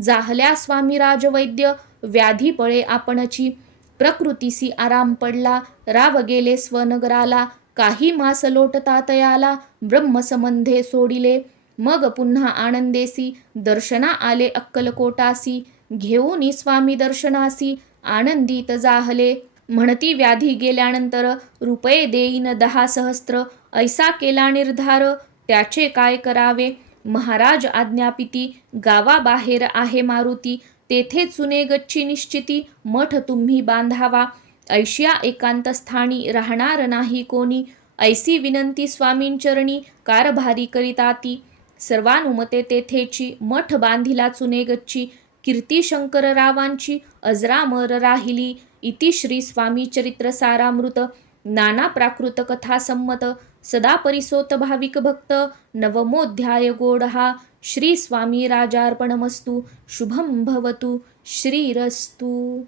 जाहल्या स्वामी राजवैद्य, व्याधी पळे आपणची. प्रकृतीसी आराम पडला, राव गेले स्वनगराला. काही मास लोटता तयाला, ब्रह्मसंबंधे सोडिले. मग पुन्हा आनंदेसी, दर्शना आले अक्कलकोटासी. घेऊनी स्वामी दर्शनासी, आनंदीत जाहले. म्हणती व्याधी गेल्यानंतर, रुपये देईन 10 सहस्त्र. ऐसा केला निर्धार, त्याचे काय करावे. महाराज आज्ञापिती, गावाबाहेर आहे मारुती. तेथे चुने गच्ची निश्चिती, मठ तुम्ही बांधावा. ऐशिया एकांत स्थानी, राहणार नाही कोणी. ऐसी विनंती स्वामींचरणी, कारभारी करिताती. सर्वानुमते तेथेची, मठ बांधिला चुने गच्ची. कीर्ती शंकररावांची, अजरामर राहिली. इति श्री स्वामी चरित्र सारामृत. नाना प्राकृत कथा संमत. सदा परिसोत भाविक भक्त. नवमोऽध्याय गोडहा. श्री स्वामी राजार्पणमस्तु. शुभं भवतु. श्रीरस्तु.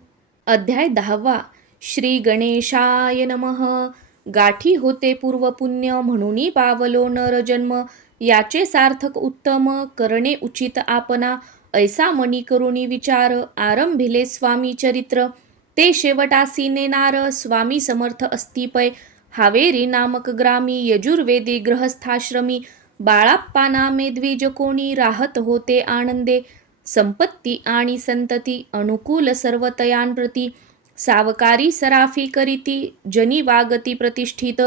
अध्याय 10. श्री गणेशाय नमः. गाठी होते पूर्वपुण्य, म्हणून पावलो नरजन्म. याचे सार्थक उत्तम, करणे उचित आपणा. ऐसा मनी करुणी विचार, आरंभिले स्वामी चरित्र. ते शेवटासी नेनार, स्वामी समर्थ अस्तिपय. हावेरी नामक ग्रामी, यजुर्वेदी गृहस्थाश्रमी. बाळाप्पा नामे द्विज कोणी, राहत होते आनंदे. संपत्ती आणि संतती, अनुकूल सर्व तयांप्रती. सावकारी सराफी करीती, जनी वागती प्रतिष्ठित.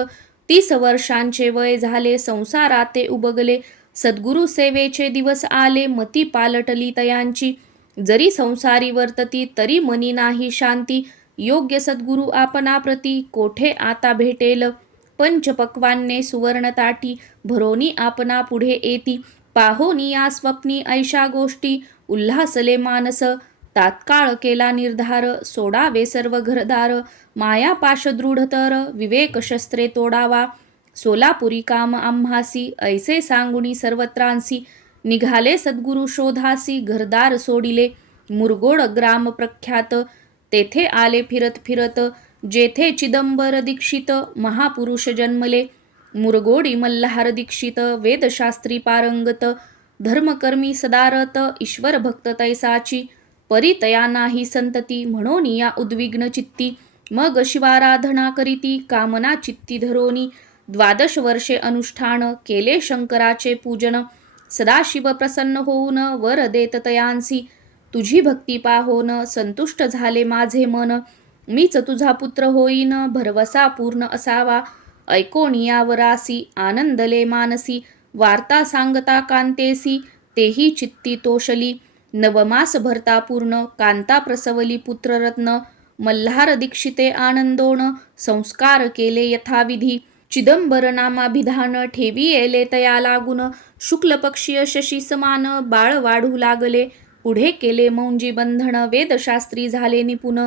30 वर्षांचे वय झाले, संसाराते उबगले. सद्गुरु सेवेचे दिवस आले, मती पालटली तयांची. जरी संसारी वर्तती, तरी मनी नाही शांती. योग्य सद्गुरु आपणाप्रती, कोठे आता भेटेल. पंचपक्वान्ने सुवर्ण ताटी, भरोनी आपणा पुढे येती. पाहोनी या स्वप्नी ऐशा गोष्टी, उल्हासले मानस. तात्काळ केला निर्धार, सोडावे सर्व घरदार. मायापाश दृढतर, विवेक शस्त्रे तोडावा. सोलापुरी काम आम्हासी, ऐसे सांगुनी सर्वत्रांसी. निघाले सद्गुरु शोधासी, घरदार सोडिले. मुरगोड ग्राम प्रख्यात, तेथे आले फिरत फिरत. जेथे चिदंबर दीक्षित, महापुरुष जन्मले. मुरगोडी मल्हार दीक्षित, वेदशास्त्री पारंगत. धर्मकर्मी सदारत, ईश्वर भक्त तैसाची. परितया नाही संतती, म्हणून या उद्विग्न चित्ती. मग शिवाराधना करीती, कामना चित्ती धरोनी. 12 वर्षे अनुष्ठान, केले शंकराचे पूजन. सदाशिव प्रसन्न होऊन, वर देत तयांसी. तुझी भक्ती पाहोन, संतुष्ट झाले माझे मन. मीच तुझा पुत्र होईन, भरवसा पूर्ण असावा. ऐकोनिया वरासी, आनंदले मानसी. वार्ता सांगता कांतेसी, तेही चित्ती तोषली. 9 मास भरता पूर्ण, कांता प्रसवली पुत्ररत्न. मल्हार दीक्षिते आनंदोन, संस्कार केले यथाविधी. चिदंबर नामाभिधान, ठेवी येले तया लागून. शुक्ल पक्षीय शशी समान, बाळ वाढू लागले. पुढे केले मौंजी बंधन, वेदशास्त्री झाले निपुण.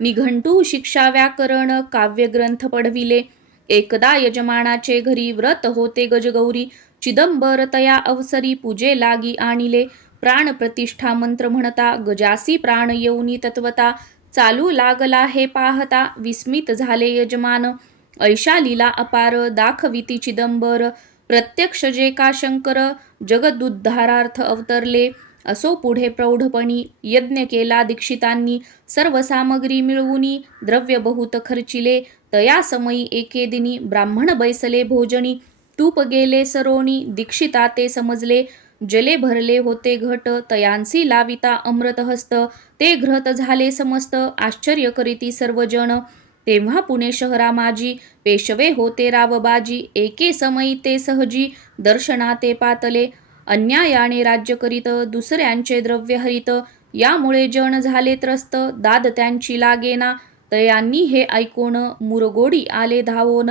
निघंटू शिक्षा व्याकरण, काव्यग्रंथ पढविले. एकदा यजमानाचे घरी, व्रत होते गजगौरी. चिदंबर तया अवसरी, पूजे लागी आणिले. प्राण प्रतिष्ठा मंत्र म्हणता, गजासी प्राण येऊनी तत्वता. चालू लागला हे पाहता, विस्मित झाले यजमान. ऐशा लीला अपार, दाखविती चिदंबर. प्रत्यक्ष जे का शंकर, जगदुद्धारार्थ अवतरले. असो पुढे प्रौढपणी, यज्ञ केला दीक्षितांनी. सर्व सामग्री मिळवुनी, द्रव्य बहुत खर्चिले. तया समयी एके दिनी, ब्राह्मण बैसले भोजनी. तूप गेले सरोनी, दीक्षिता ते समजले. जले भरले होते घट, तयांसी लाविता अमृतहस्त. ते घृत झाले समस्त, आश्चर्य करीती सर्वजण. तेव्हा पुणे शहरा माझी, पेशवे होते रावबाजी. एके समयी ते सहजी, दर्शनाते पातले. अन्यायाने राज्य करीत, दुसऱ्यांचे द्रव्य हरित. यामुळे जण झाले त्रस्त, दाद त्यांची लागेना. तयांनी हे ऐकून मुरगोडी आले धावोन.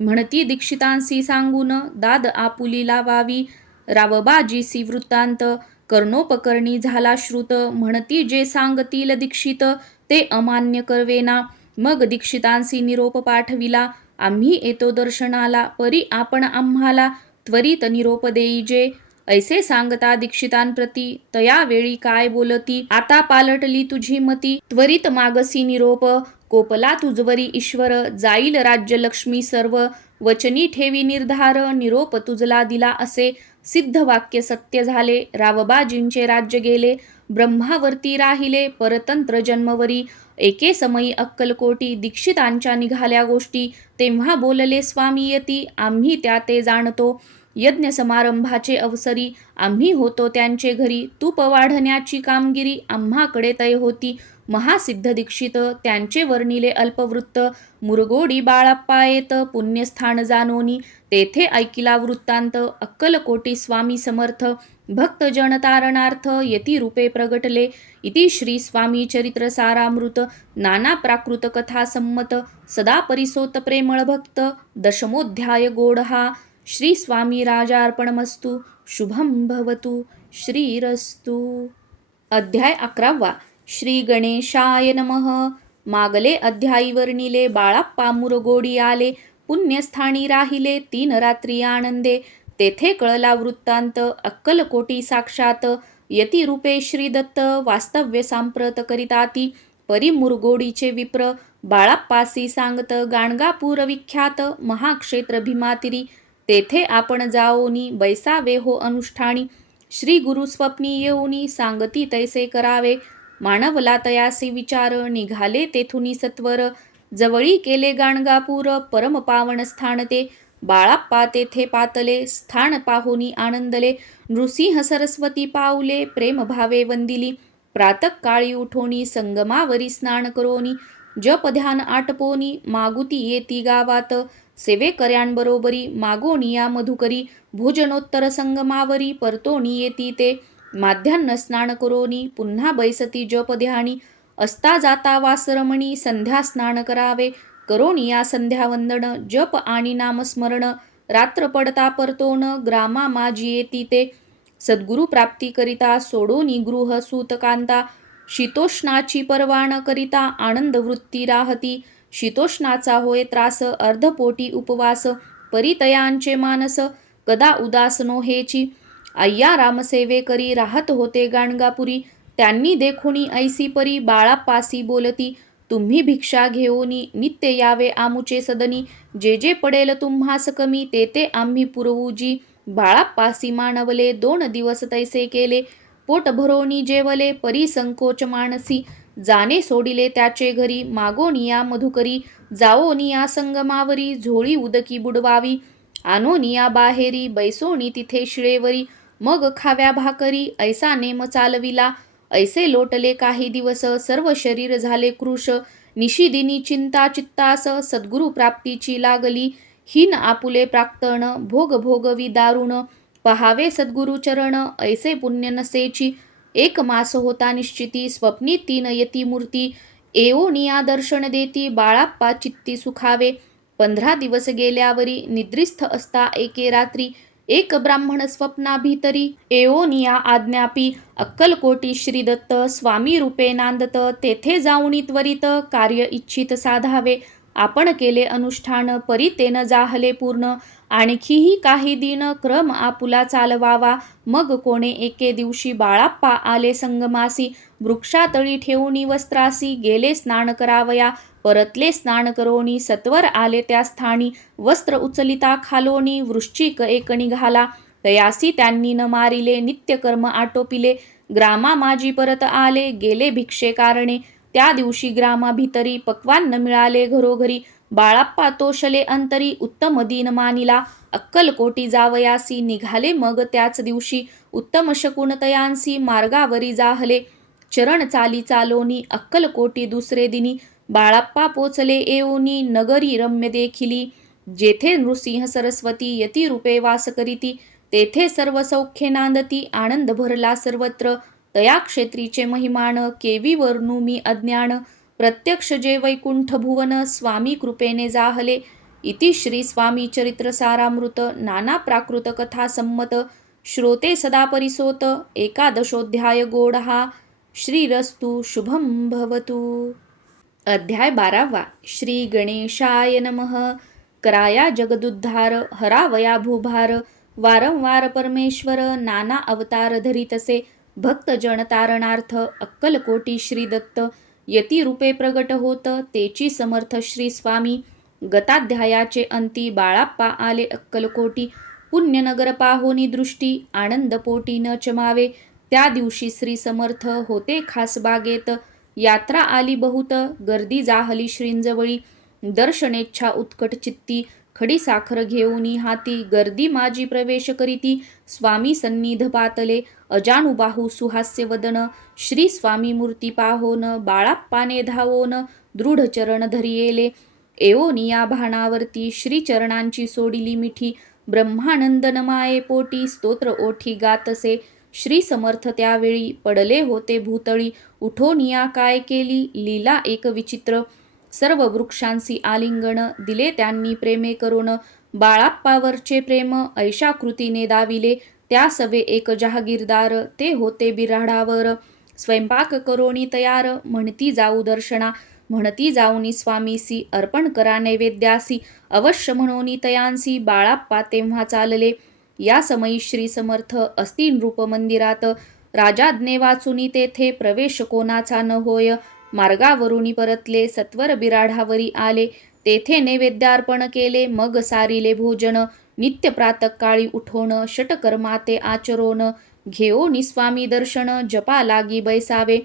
म्हणती दीक्षितांसी सांगून, दाद आपुली लावावी. रावबाजीसी वृत्तांत, कर्णोपकर्णी झाला श्रुत. म्हणती जे सांगतील दीक्षित, ते अमान्य करवेना. मग दीक्षितांसी निरोप पाठविला, आम्ही येतो दर्शनाला. परी आपण आम्हाला त्वरित निरोप देईजे. ऐसे सांगता दीक्षितांप्रती, तयावेळी काय बोलती. आता पालटली तुझी मती, त्वरित मागसी निरोप. कोपला तुझवरी ईश्वर, जाईल राज्यलक्ष्मी सर्व. वचनी ठेवी निर्धार, निरोप तुझला दिला असे. सिद्ध वाक्य सत्य झाले, रावबाजींचे राज्य गेले. ब्रह्मावरती राहिले, परतंत्र जन्मवरी. एके समयी अक्कलकोटी, दीक्षितांच्या निघाल्या गोष्टी. तेव्हा बोलले स्वामी यती, आम्ही त्या ते जाणतो. यज्ञ समारंभाचे अवसरी, आम्ही होतो त्यांचे घरी. तूप वाढण्याची कामगिरी, आम्हाकडे तय होती. महासिद्ध दीक्षित, त्यांचे वर्णिले अल्पवृत्त. मुरगोडी बाळाप्पा येत, पुण्यस्थान जाणोनी. तेथे ऐकिला वृत्तांत, अक्कलकोटी स्वामी समर्थ. भक्तजन तारणार्थ, यती रूपे प्रगटले. इति श्री स्वामी चरित्र सारामृत. नाना प्राकृत कथा संमत, सदा परिसोत प्रेमळ भक्त. दशमोध्याय गोडहा. श्री स्वामी राजार्पणमस्तु. शुभं भवतु. श्रीरस्तु. अध्याय 11. श्री गणेशाय नमः. मागले अध्यायी वर्णिले, बाळाप्पा मुरगोडी आले. पुण्यस्थानी राहिले 3 रात्री आनंदे. तेथे कळला वृत्तांत, अक्कलकोटी साक्षात. यती रूपे श्रीदत्त, वास्तव्य सांप्रत करिताती. परी मुरगोडीचे विप्र, बाळाप्पासी सांगत. गाणगापूर विख्यात, महाक्षेत्र भीमातिरी. तेथे आपण जाओनी, बैसावे हो अनुष्ठानी. श्री गुरु स्वप्नी येऊनी, सांगती तैसे करावे. मानवला तयासी विचार, निघाले तेथुनी सत्वर. जवळी केले गाणगापूर, परम पावन स्थान ते. बाळाप्पा तेथे पातले, स्थान पाहुनी आनंदले. नृसिंह सरस्वती पाऊले, प्रेमभावे वंदिली. प्रातःकाळी उठोनी, संगमावरी स्नान करोनी. जप ध्यान आटपोनी, मागुती येती गावात. सेवेकऱ्यांबरोबरी, मागोनिया मधुकरी. भोजनोत्तर संगमावरी, परतोनी येती ते. माध्यान्ह स्नान करोनी, पुन्हा बैसती जप ध्यानी. असता जाता वासरमणी, संध्या स्नान करावे. करोनिया संध्यावंदन, जप आणि नामस्मरण. रात्र पडता परतोन, ग्रामा माझी येती ते. सद्गुरु प्राप्ती करिता, सोडोनी गृह सूतकांता. शीतोष्णाची पर्वा न करिता, आनंद वृत्ती राहती. शीतोष्णाचा होय त्रास, अर्धपोटी उपवास. परितयांचे मानस, कदा उदास नो हेची. अय्या रामसेवे करी, राहत होते गाणगापुरी. त्यांनी देखुनी ऐसी परी, बाळाप्पासी बोलती. तुम्ही भिक्षा घेऊनी, नित्य यावे आमुचे सदनी. जे जे पडेल तुम्हास कमी, ते ते आम्ही पुरवूजी. बाळाप्पासी मानवले, 2 दिवस तैसे केले. पोट भरोनी जेवले, परी संकोच मानसी. जाणे सोडिले त्याचे घरी, मागोनिया मधुकरी. जाओनिया संगमावरी, झोळी उदकी बुडवावी. आणोनिया बाहेरी, बैसोनी तिथे शिळेवरी. मग खाव्या भाकरी, ऐसा नेम चालविला. ऐसे लोटले काही दिवस, सर्व शरीर झाले कृश. निशिदिनी चिंता चित्तास, सद्गुरु प्राप्तीची लागली. हीन आपुले प्राक्तन, भोग भोगवी दारुण. पहावे सद्गुरु चरण, ऐसे पुण्य नसेची. 1 मास होता निश्चिती, स्वप्नी 3 यती मूर्ती. एओनिया दर्शन देती, बाळाप्पा चित्ती सुखावे. 15 दिवस गेल्यावरी, निद्रिस्थ असता एके रात्री. एक ब्राह्मण स्वप्नाभितरी, एओनिया आज्ञापी. अक्कलकोटी श्रीदत्त, स्वामी रूपे नांदत. तेथे जाऊनी त्वरित, कार्य इच्छित साधावे. आपण केले अनुष्ठान, परी तेन जाहले पूर्ण. आणखीही काही दिन, क्रम आपुला चालवावा. मग कोणे एके दिवशी, बाळाप्पा आले संगमासी. वृक्षातळी ठेवूनी वस्त्रासी, गेले स्नान करावया. परतले स्नान करोनी, सत्वर आले त्या स्थानी. वस्त्र उचलिता खालोनी, वृश्चिक एक निघाला. तयासी त्यांनी न मारिले, नित्यकर्म आटोपिले. ग्रामा माझी परत आले, गेले भिक्षे कारणे. त्या दिवशी ग्रामा भितरी, पक्वान न मिळाले घरोघरी. बाळाप्पा तोषले अंतरी, उत्तम दीन मानिला. अक्कलकोटी जावयासी, निघाले मग त्याच दिवशी. उत्तम शकुन तयांसी, मार्गावरी जाहले. चरण चाली चालोनी, अक्कलकोटी दुसरे दिनी. बाळाप्पा पोचले येऊनी, नगरी रम्य देखिली. जेथे नृसिंह सरस्वती यती रूपे वास करीती. तेथे सर्व सौख्ये नांदती, आनंद भरला सर्वत्र. तया क्षेत्रीचे महिमान केवी वर्णू मी अज्ञान प्रत्यक्ष जे वैकुंठ भुवन स्वामी कृपेने जाहले इति श्री स्वामी चरित्र सारामृत नाना प्राकृत कथा संमत श्रोते सदा परिसोत एकादशोऽध्याय गोडहा श्रीरस्तु शुभम भवतु. अध्याय 12वा. श्री गणेशाय नमः. कराया जगदुद्धार हरावया भूभार वारंवार परमेश्वर नाना अवतार धरितसे भक्तजन तारणार्थ अक्कलकोटी श्री दत्त यती रूपे प्रगट होत तेची समर्थ श्री स्वामी. गताध्यायाचे अंती बाळाप्पा आले अक्कलकोटी पुण्यनगर पाहोनी दृष्टी आनंदपोटी न चमावे. त्या दिवशी श्री समर्थ होते खास बागेत यात्रा आली बहुत गर्दी जाहली श्रींजवळी दर्शनेच्छा उत्कट चित्ती खडी साखर घेऊनी हाती गर्दी माझी प्रवेश करीती स्वामी सन्निध पातले अजानुबाहू सुहास्य वदन श्री स्वामी मूर्ती पाहोन बाळाप्पाने धावोन दृढ चरण धरियेले एवोनिया भानावरती श्री चरणांची सोडिली मिठी ब्रह्मानंद नमाये पोटी स्तोत्र ओठी गातसे. श्री समर्थ त्यावेळी पडले होते भूतळी उठोनिया काय केली लीला एक विचित्र सर्व वृक्षांसी आलिंगन दिले त्यांनी प्रेमे करून बाळाप्पावरचे प्रेम ऐशा कृतीने दाविले त्या सवे एक जहागीरदार ते होते बिराडावर स्वयंपाक करोनी तयार म्हणती जाऊ दर्शना म्हणती जाऊनी स्वामीसी अर्पण करा नैवेद्यासी अवश्य म्हणोनी तयांसी बाळाप्पा तेव्हा चालले. या समयी श्री समर्थ अस्तीन रूप मंदिरात राजाज्ञे वाचुनी तेथे प्रवेश कोणाचा न होय. मार्गावरुनी परतले सत्वर बिराढावरी आले तेथे नैवेद्यार्पण केले मग सारिले भोजन नित्य प्रातःकाळी उठोन षटकर्माते आचरोन घेओनी स्वामी दर्शन जपा लागी बैसावे.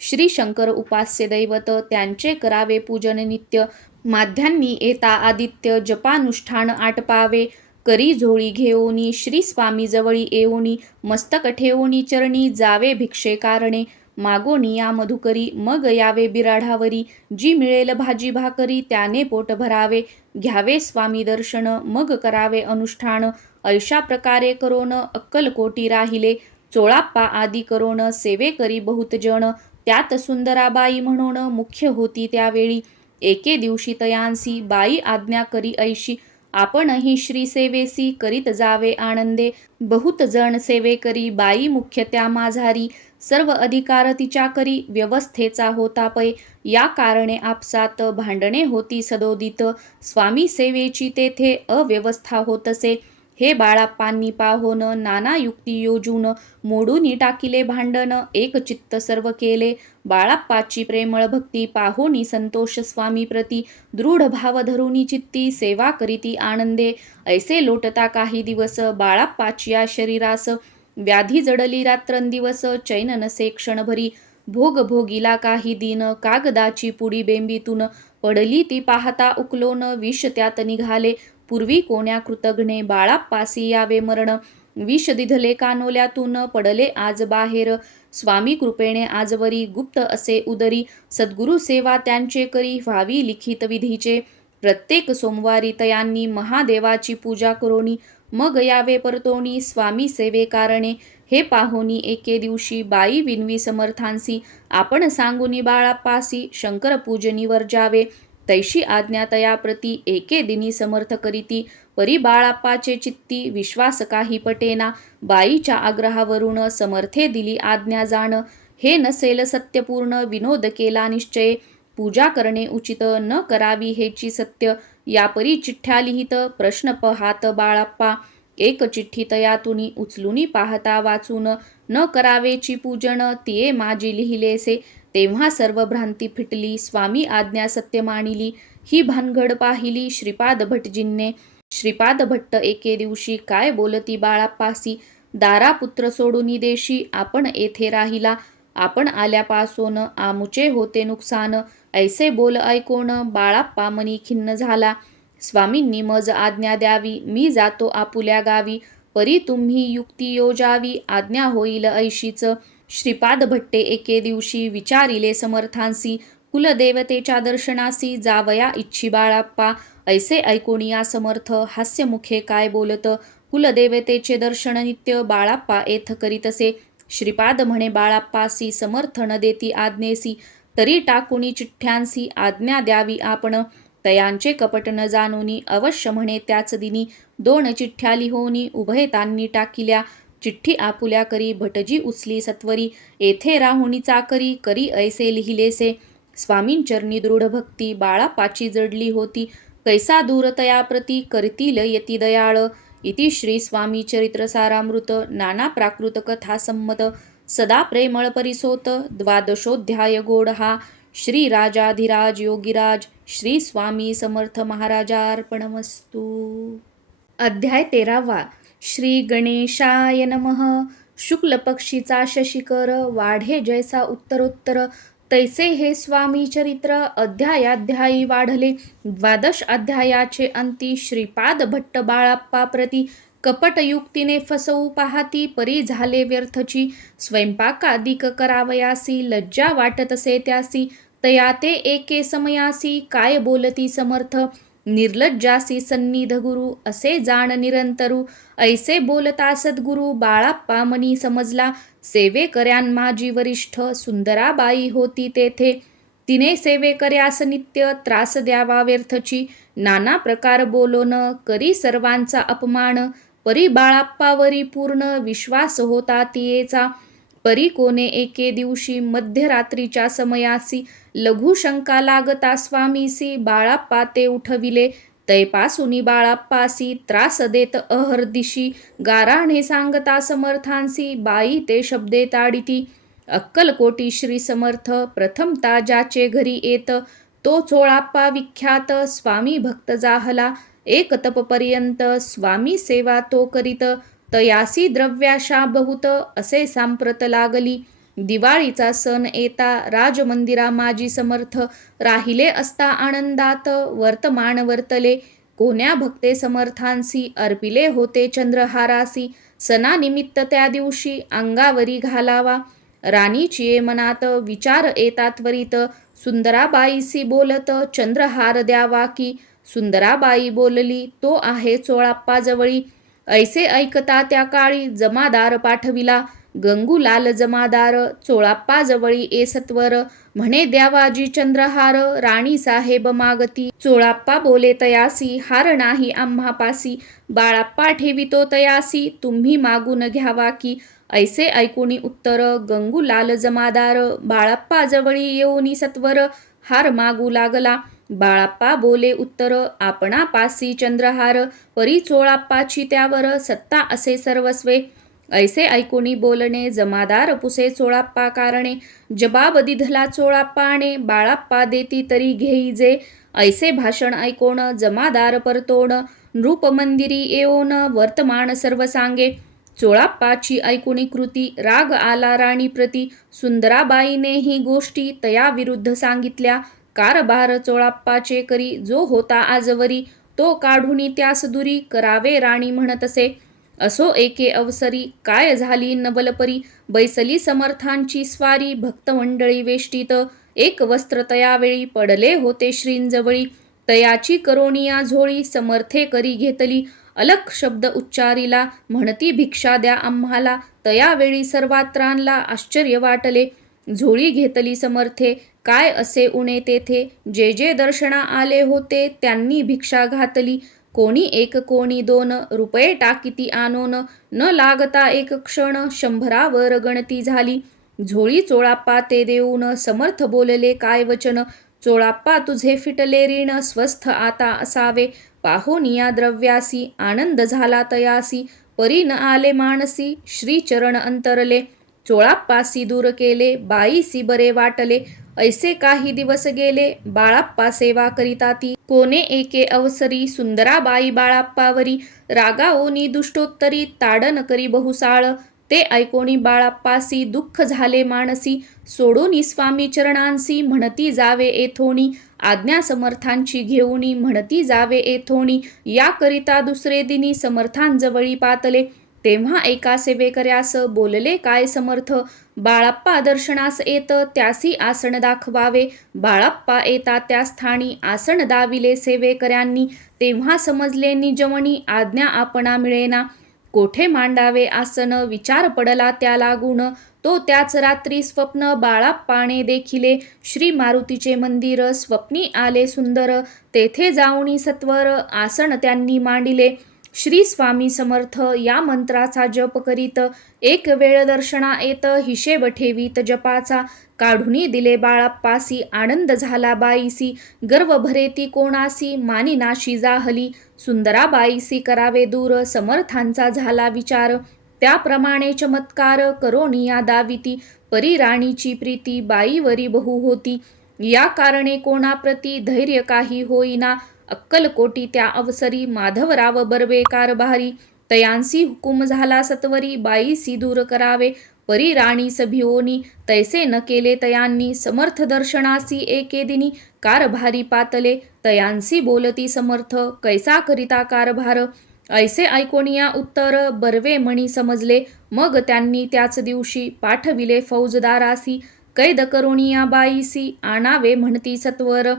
श्री शंकर उपास्य दैवत त्यांचे करावे पूजन नित्य माध्यान्नी येता आदित्य जपानुष्ठान आटपावे. करी झोळी घेओनी श्री स्वामी जवळी येऊनी मस्तक ठेवोनी चरणी जावे भिक्षे कारणे मागोनी या मधुकरी मग यावे बिराढावरी जी मिळेल भाजी भाकरी त्याने पोट भरावे घ्यावे स्वामी दर्शन मग करावे अनुष्ठान. ऐशा प्रकारे करोन अक्कलकोटी राहिले चोळाप्पा आदी करोन सेवे करी बहुत जण त्यात सुंदराबाई म्हणून मुख्य होती त्यावेळी. एके दिवशी तयांसी बाई आज्ञा करी ऐशी आपणही श्री सेवेसी करीत जावे आनंदे बहुत जण सेवे करी बाई मुख्य त्या माझारी सर्व अधिकार तिच्या करी व्यवस्थेचा होता पै. या कारणे आपसात भांडणे होती सदोदित स्वामी सेवेची तेथे अव्यवस्था होतसे. हे बाळाप्पांनी पाहोन नाना युक्ती योजून मोडूनी टाकिले भांडण एक चित्त सर्व केले. बाळाप्पाची प्रेमळ भक्ती पाहोनी संतोष स्वामी प्रती दृढ भाव धरुनी चित्ती सेवा करीती आनंदे. ऐसे लोटता काही दिवस बाळाप्पाची या शरीरास व्याधी जडली रात्रंदिवस चैन नसे क्षणभरी भोग भोगिला काही दिन कागदाची पुडी बेंबीतून पडली ती पाहता उकलोन विष त्यात निघाले. पूर्वी कोण्या कृतघ्ने बाळाप्पासी यावे मरण विष दिधले कानोल्यातून पडले आज बाहेर. स्वामी कृपेने आजवरी गुप्त असे उदरी सद्गुरु सेवा त्यांचे करी व्हावी लिखित विधीचे. प्रत्येक सोमवारी तयांनी महादेवाची पूजा करोनी मग यावे परतोनी स्वामी सेवे कारणे. हे पाहोनी एके दिवशी बाई विनवी समर्थांसी आपण सांगुनी बाळाप्पासी शंकर पूजनीवर जावे. तैशी आज्ञा तयाप्रती एके दिनी समर्थ करीती परी बाळाप्पाचे चित्ती विश्वास काही पटेना. बाईच्या आग्रहावरून समर्थे दिली आज्ञा जाण हे नसेल सत्यपूर्ण विनोद केला निश्चय. पूजा करणे उचित न करावी हेची सत्य यापरी चिठ्ठ्या लिहित प्रश्न पहात बाळाप्पा. एक चिठ्ठी तयातुनी उचलुनी पाहता वाचून न करावेची पूजन तिये माझी लिहिलेसे. तेव्हा सर्व भ्रांती फिटली स्वामी आज्ञा सत्य मानिली. ही भानगड पाहिली श्रीपाद भटजींने. श्रीपाद भट्ट एके दिवशी काय बोलती बाळाप्पासी दारापुत्र सोडूनी देशी आपण येथे राहिला आपण आल्यापासून आमुचे होते नुकसान. ऐसे बोल ऐकोन बाळाप्पा मनी खिन्न झाला. स्वामींनी मज आज्ञा द्यावी मी जातो आपुल्या गावी परी तुम्ही युक्ती योजावी आज्ञा होईल ऐशीच. श्रीपाद भट्टे एके दिवशी विचारिले समर्थांसी कुलदेवतेच्या दर्शनासी जावया इच्छी बाळाप्पा. ऐसे ऐकून या समर्थ हास्यमुखे काय बोलत कुलदेवतेचे दर्शन नित्य बाळाप्पा येथ करीतसे. श्रीपाद म्हणे बाळाप्पासी, समर्थ न देती आज्ञेसी, तरी टाकुनी चिठ्ठ्यांसी आज्ञा द्यावी आपण. तयांचे कपट न जाणोनी, अवश्य म्हणे त्याच दिनी, 2 चिठ्ठ्या लिहोनी उभयतांनी टाकिल्या. चिठ्ठी आपुल्या करी भटजी उचली सत्वरी, येथे राहुनी चाकरी करी ऐसे लिहिलेसे. स्वामींचरणी दृढ भक्ती बाळाप्पाची जडली होती, कैसा दूर तयाप्रती करतील यती दयाळ. इति श्री स्वामी चरित्र सारामृत नाना प्राकृत कथा संमत, सदा प्रेमळ परिसोत 12ोऽध्याय गोड हा. श्री राजाधिराज योगीराज श्री स्वामी समर्थ महाराजार्पणमस्तु. अध्याय 13वा. श्री गणेशाय नमः. शुक्ल पक्षीचा शशिकर वाढे जैसा उत्तरोत्तर, तैसे हे स्वामी चरित्र अध्यायाध्यायी वाढले. 12 अध्यायाचे अंती श्रीपाद भट्ट बाळाप्पा प्रती कपटयुक्तीने फसवू पाहती परी झाले व्यर्थची. स्वयंपाकादिक करावयासी लज्जा वाटतसे त्यासी, तया ते एके समयासी काय बोलती समर्थ. निर्लज्जासी सन्निध गुरु असे जाण निरंतरू, ऐसे बोलता सद्गुरु बाळाप्पा मनी समजला. सेवेकऱ्यां माझी वरिष्ठ सुंदराबाई होती तेथे, तिने सेवेकऱ्यास नित्य त्रास द्यावा व्यर्थची. नाना प्रकार बोलोन करी सर्वांचा अपमान, परी बाळाप्पावरी पूर्ण विश्वास होता तियेचा. परी कोणे एके दिवशी मध्यरात्रीच्या समयासी लघु शंका लागता स्वामीसी बाळाप्पा ते उठविले. तैपासुनी बाळाप्पासी त्रास देत अहर्दिशी गाराणे सांगता समर्थांसी बाई ते शब्दे ताडिती. अक्कलकोटी श्री समर्थ प्रथमता ज्याचे घरी येत, तो चोळाप्पा विख्यात स्वामी भक्त जाहला. एक तपपर्यंत स्वामी सेवा तो करीत, तयासी द्रव्याशा बहुत असे सांप्रत लागली. दिवाळीचा सण येता राजमंदिरा माजी समर्थ राहिले असता आनंदात वर्तमान वर्तले. कोण्या भक्ते समर्थांसी अर्पिले होते चंद्रहारासी, सणानिमित्त त्या दिवशी अंगावरी घालावा. राणीची मनात विचार येता त्वरित, सुंदराबाईसी बोलत चंद्रहार द्यावा की. सुंदराबाई बोलली, तो आहे चोळाप्पा जवळी. ऐसे ऐकता त्या काळी जमादार पाठविला. गंगूलाल जमादार चोळाप्पा जवळी येसत्वर, म्हणे द्यावाजी चंद्रहार राणी साहेब मागती. चोळाप्पा बोले तयासी, हार नाही आम्हापासी, बाळाप्पा ठेवितो तयासी, तुम्ही मागून घ्यावा की. ऐसे ऐकुनी उत्तर गंगूलाल जमादार बाळाप्पा जवळी येऊनी सत्वर हार मागू लागला. बाळाप्पा बोले उत्तर, आपणापासी चंद्रहार, परी चोळाप्पाची त्यावर सत्ता असे सर्वस्वे. ऐसे ऐकुनी बोलणे जमादार पुसे चोळाप्पा कारणे, जबाब दिधला चोळाप्पाने, बाळाप्पा देती तरी घेई जे. ऐसे भाषण ऐकोन जमादार परतोन, नृपमंदिरी येऊन वर्तमान सर्व सांगे. चोळाप्पाची ऐकुनी कृती राग आला राणी प्रती. सुंदराबाईने ही गोष्टी तया विरुद्ध सांगितल्या. कारभार चोळाप्पाचे करी जो होता आजवरी, तो काढुनी त्यास दुरी करावे राणी म्हणतसे. असो एके अवसरी काय झाली नवलपरी, बैसली समर्थांची स्वारी भक्तमंडळी वेष्टीत. एक वस्त्र तयावेळी पडले होते श्रींजवळी, तयाची करोनिया झोळी समर्थे करी घेतली. अलख शब्द उच्चारिला, म्हणती भिक्षा द्या आम्हाला. तयावेळी सर्वात्रांना आश्चर्य वाटले. झोळी घेतली समर्थे, काय असे उणे तेथे. जे जे दर्शना आले होते त्यांनी भिक्षा घातली. कोणी 1 कोणी 2 रुपये टाकीती आणोन, न लागता एक क्षण 100वर गणती झाली. झोळी चोळाप्पा ते देऊन समर्थ बोलले काय वचन. चोळाप्पा तुझे फिटले ऋण स्वस्थ आता असावे. पाहोनिया द्रव्यासी आनंद झाला तयासी, परी न आले मानसी श्रीचरण अंतरले. चोळाप्पासी दूर केले बाईसी बरे वाटले. ऐसे काही दिवस गेले बाळाप्पा सेवा करिता ती. कोणे एके अवसरी सुंदराबाई बाळाप्पावरी रागाओनी दुष्टोत्तरी ताडन करी बहुसाळ. ते ऐकोनी बाळाप्पासी दुःख झाले मानसी. सोडूनी स्वामी चरणांसी म्हणती जावे येथोनी. आज्ञा समर्थांची घेऊनी म्हणती जावे येथोनी. याकरिता दुसरे दिनी समर्थांजवळी पातले. तेव्हा एका सेवेकऱ्यास बोलले काय समर्थ, बाळाप्पा दर्शनास येत त्यासी आसन दाखवावे. बाळाप्पा येता त्या स्थानी आसन दाविले सेवेकऱ्यांनी. तेव्हा समजले निजमणी आज्ञा आपणा मिळेना. कोठे मांडावे आसन विचार पडला त्या लागून. तो त्याच रात्री स्वप्न बाळाप्पाने देखिले. श्री मारुतीचे मंदिर स्वप्नी आले सुंदर. तेथे जाऊनी सत्वर आसन त्यांनी मांडिले. श्री स्वामी समर्थ या मंत्राचा जप करीत. एक वेळ दर्शना येत हिशेब ठेवीत जपाचा. काढुनी दिले बाळाप्पासी आनंद झाला बाईसी. गर्व भरेती कोणासी मानिनाशी जाहली. सुंदराबाईसी करावे दूर समर्थांचा झाला विचार. त्याप्रमाणे चमत्कार करोनिया दाविती. परी राणीची प्रीती बाईवरी बहु होती. या कारणे कोणाप्रती धैर्य काही होईना. अक्कलकोटी त्या अवसरी माधवराव बर्वे कारभारी. तयांसी हुकुम झाला सत्वरी बाईसी दूर करावे. परी राणी सभिओनी तैसे न केले तयांनी. समर्थ दर्शनासी एके दिनी कारभारी पातले. तयांसी बोलती समर्थ कैसा करिता कारभार. ऐसे ऐकोनिया उत्तर बर्वे मणी समजले. मग त्यांनी त्याच दिवशी पाठविले फौजदारासी. कैद करोनिया बाईसी आणावे म्हणती सत्वर.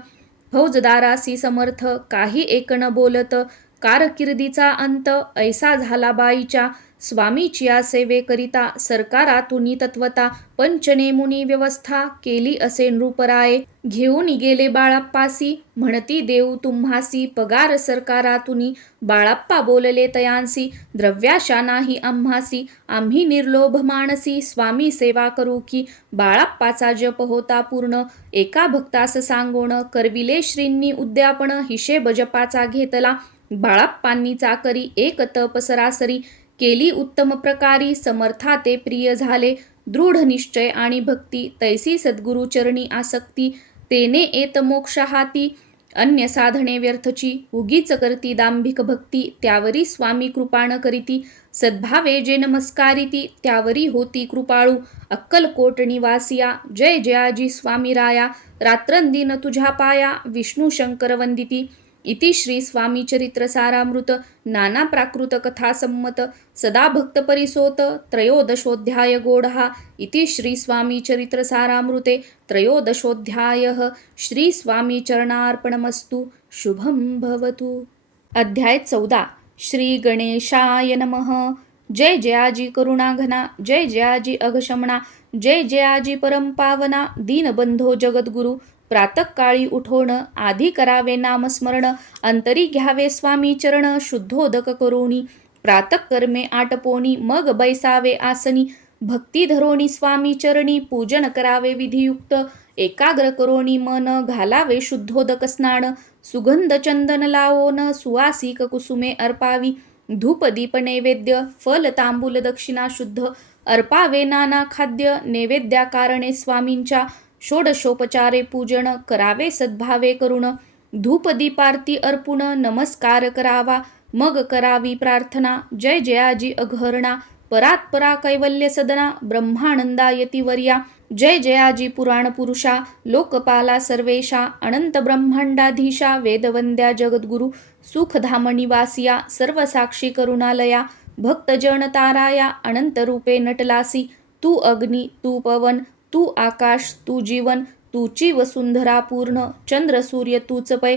फौजदारासी समर्थ काही एक न बोलत. कारकिर्दीचा अंत ऐसा झाला बाईच्या. स्वामीच्या सेवेकरिता सरकारातून तत्वता पंचनेमुनी व्यवस्था केली असे नृपराये. घेऊन गेले बाळाप्पासी म्हणती देऊ तुम्हासी पगार सरकारातून. बाळाप्पा बोलले तयांसी द्रव्याशा नाही आम्हासी. आम्ही निर्लोभ मानसी स्वामी सेवा करू की. बाळाप्पाचा जप होता पूर्ण एका भक्तास सांगोण. करविले श्रींनी उद्यापन हिशेब जपाचा घेतला. बाळाप्पांनी चाकरी एक तप सरासरी केली उत्तम प्रकारी. समर्था ते प्रिय झाले. दृढ निश्चय आणि भक्ती तैसी सद्गुरु चरणी आसक्ती. तेने येत मोक्ष हाती अन्य साधने व्यर्थची. उगीच करती दांभिक भक्ती त्यावरी स्वामी कृपा न करीती. सद्भावे जे नमस्कारिती त्यावरी होती कृपाळू. अक्कलकोट निवासिया जय जयाजी स्वामी राया. रात्रंदिन तुझ्या पाया विष्णू शंकर वंदिती. इति श्री स्वामी चरित्र सारामृत नाना प्राकृत कथा संमत सदा भक्त परिसोत त्रयोदशोऽध्याय गोढा. इति श्री स्वामी चरित्र सारामृते त्रयोदशोऽध्यायः. श्री स्वामी चरणार्पणमस्तु. शुभं भवतु. अध्याय 14. श्री गणेशाय नमः. जय जयाजी करुणाघना. जय जयाजी अघशमना. जय जयाजी परमपावना. दीनबंधो जगद्गुरु. प्रातःकाळी उठोण आधी करावे नामस्मरण. अंतरी घ्यावे स्वामी चरण शुद्धोदक करोनी. प्रातःकर्मे आटपोनी मग बैसावे आसनी. भक्ती धरोनी स्वामी चरणी पूजन करावे विधियुक्त. एकाग्र करोनी मन घालावे शुद्धोदक स्नान. सुगंध चंदन लावोन सुवासिक कुसुमे अर्पावी. धूप दीप नैवेद्य फल तांबूल दक्षिणा शुद्ध अर्पावे. नाना खाद्य नैवेद्या कारणे स्वामींच्या. षोडशोपचारे पूजन करावे सद्भावे करुण. धूप दीपारती अर्पुण नमस्कार करावा. मग करावी प्रार्थना. जय जयाजी अघहरणा. परात्परा कैवल्य सदना ब्रह्मानंदा यतिवर्या. जय जयाजी पुराण पुरुषा. लोकपाला सर्वेशा. अनंत ब्रह्मांडाधीशा. वेदवंद्या जगद्गुरु. सुखधाम निवासिया. सर्वसाक्षी करुणालया. भक्तजन ताराया. अनंत रूपे नटलासी. तू अग्नी तू पवन तू आकाश तू जीवन. तूची वसुंधरा पूर्ण. चंद्र सूर्य तूच पै.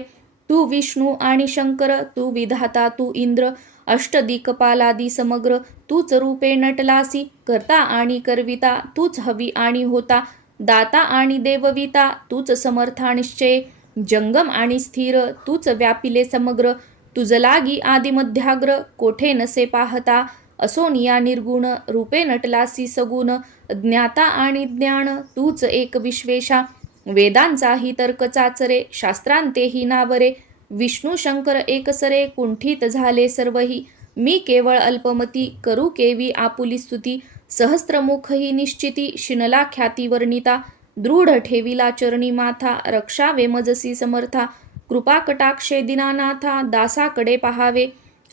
तू विष्णू आणि शंकर. तू विधाता तू इंद्र. अष्टदिक्पालादी समग्र. तूच रूपे नटलासी. करता आणि करविता. तूच हवी आणि होता. दाता आणि देवविता. तूच समर्था निश्चय. जंगम आणि स्थिर. तूच व्यापिले समग्र. तुझ लागी आदिमध्याग्र. कोठे नसे पाहता. असोनिया निर्गुण. रूपे नटलासी सगुण. ज्ञाता आणि ज्ञान. तूच एक विश्वेशा. वेदांचाही तर्क चाचरे. शास्त्रांतेही नावरे. विष्णू शंकर एकसरे. कुंठित झाले सर्वही. मी केवळ अल्पमती. करू केवी आपुली स्तुती. सहस्त्रमुखही निश्चिती. शिनला ख्याती वर्णिता. दृढ ठेविला चरणी माथा. रक्षावे मजसी समर्था. कृपा कटाक्षे दीनानाथा. दासाकडे पहावे.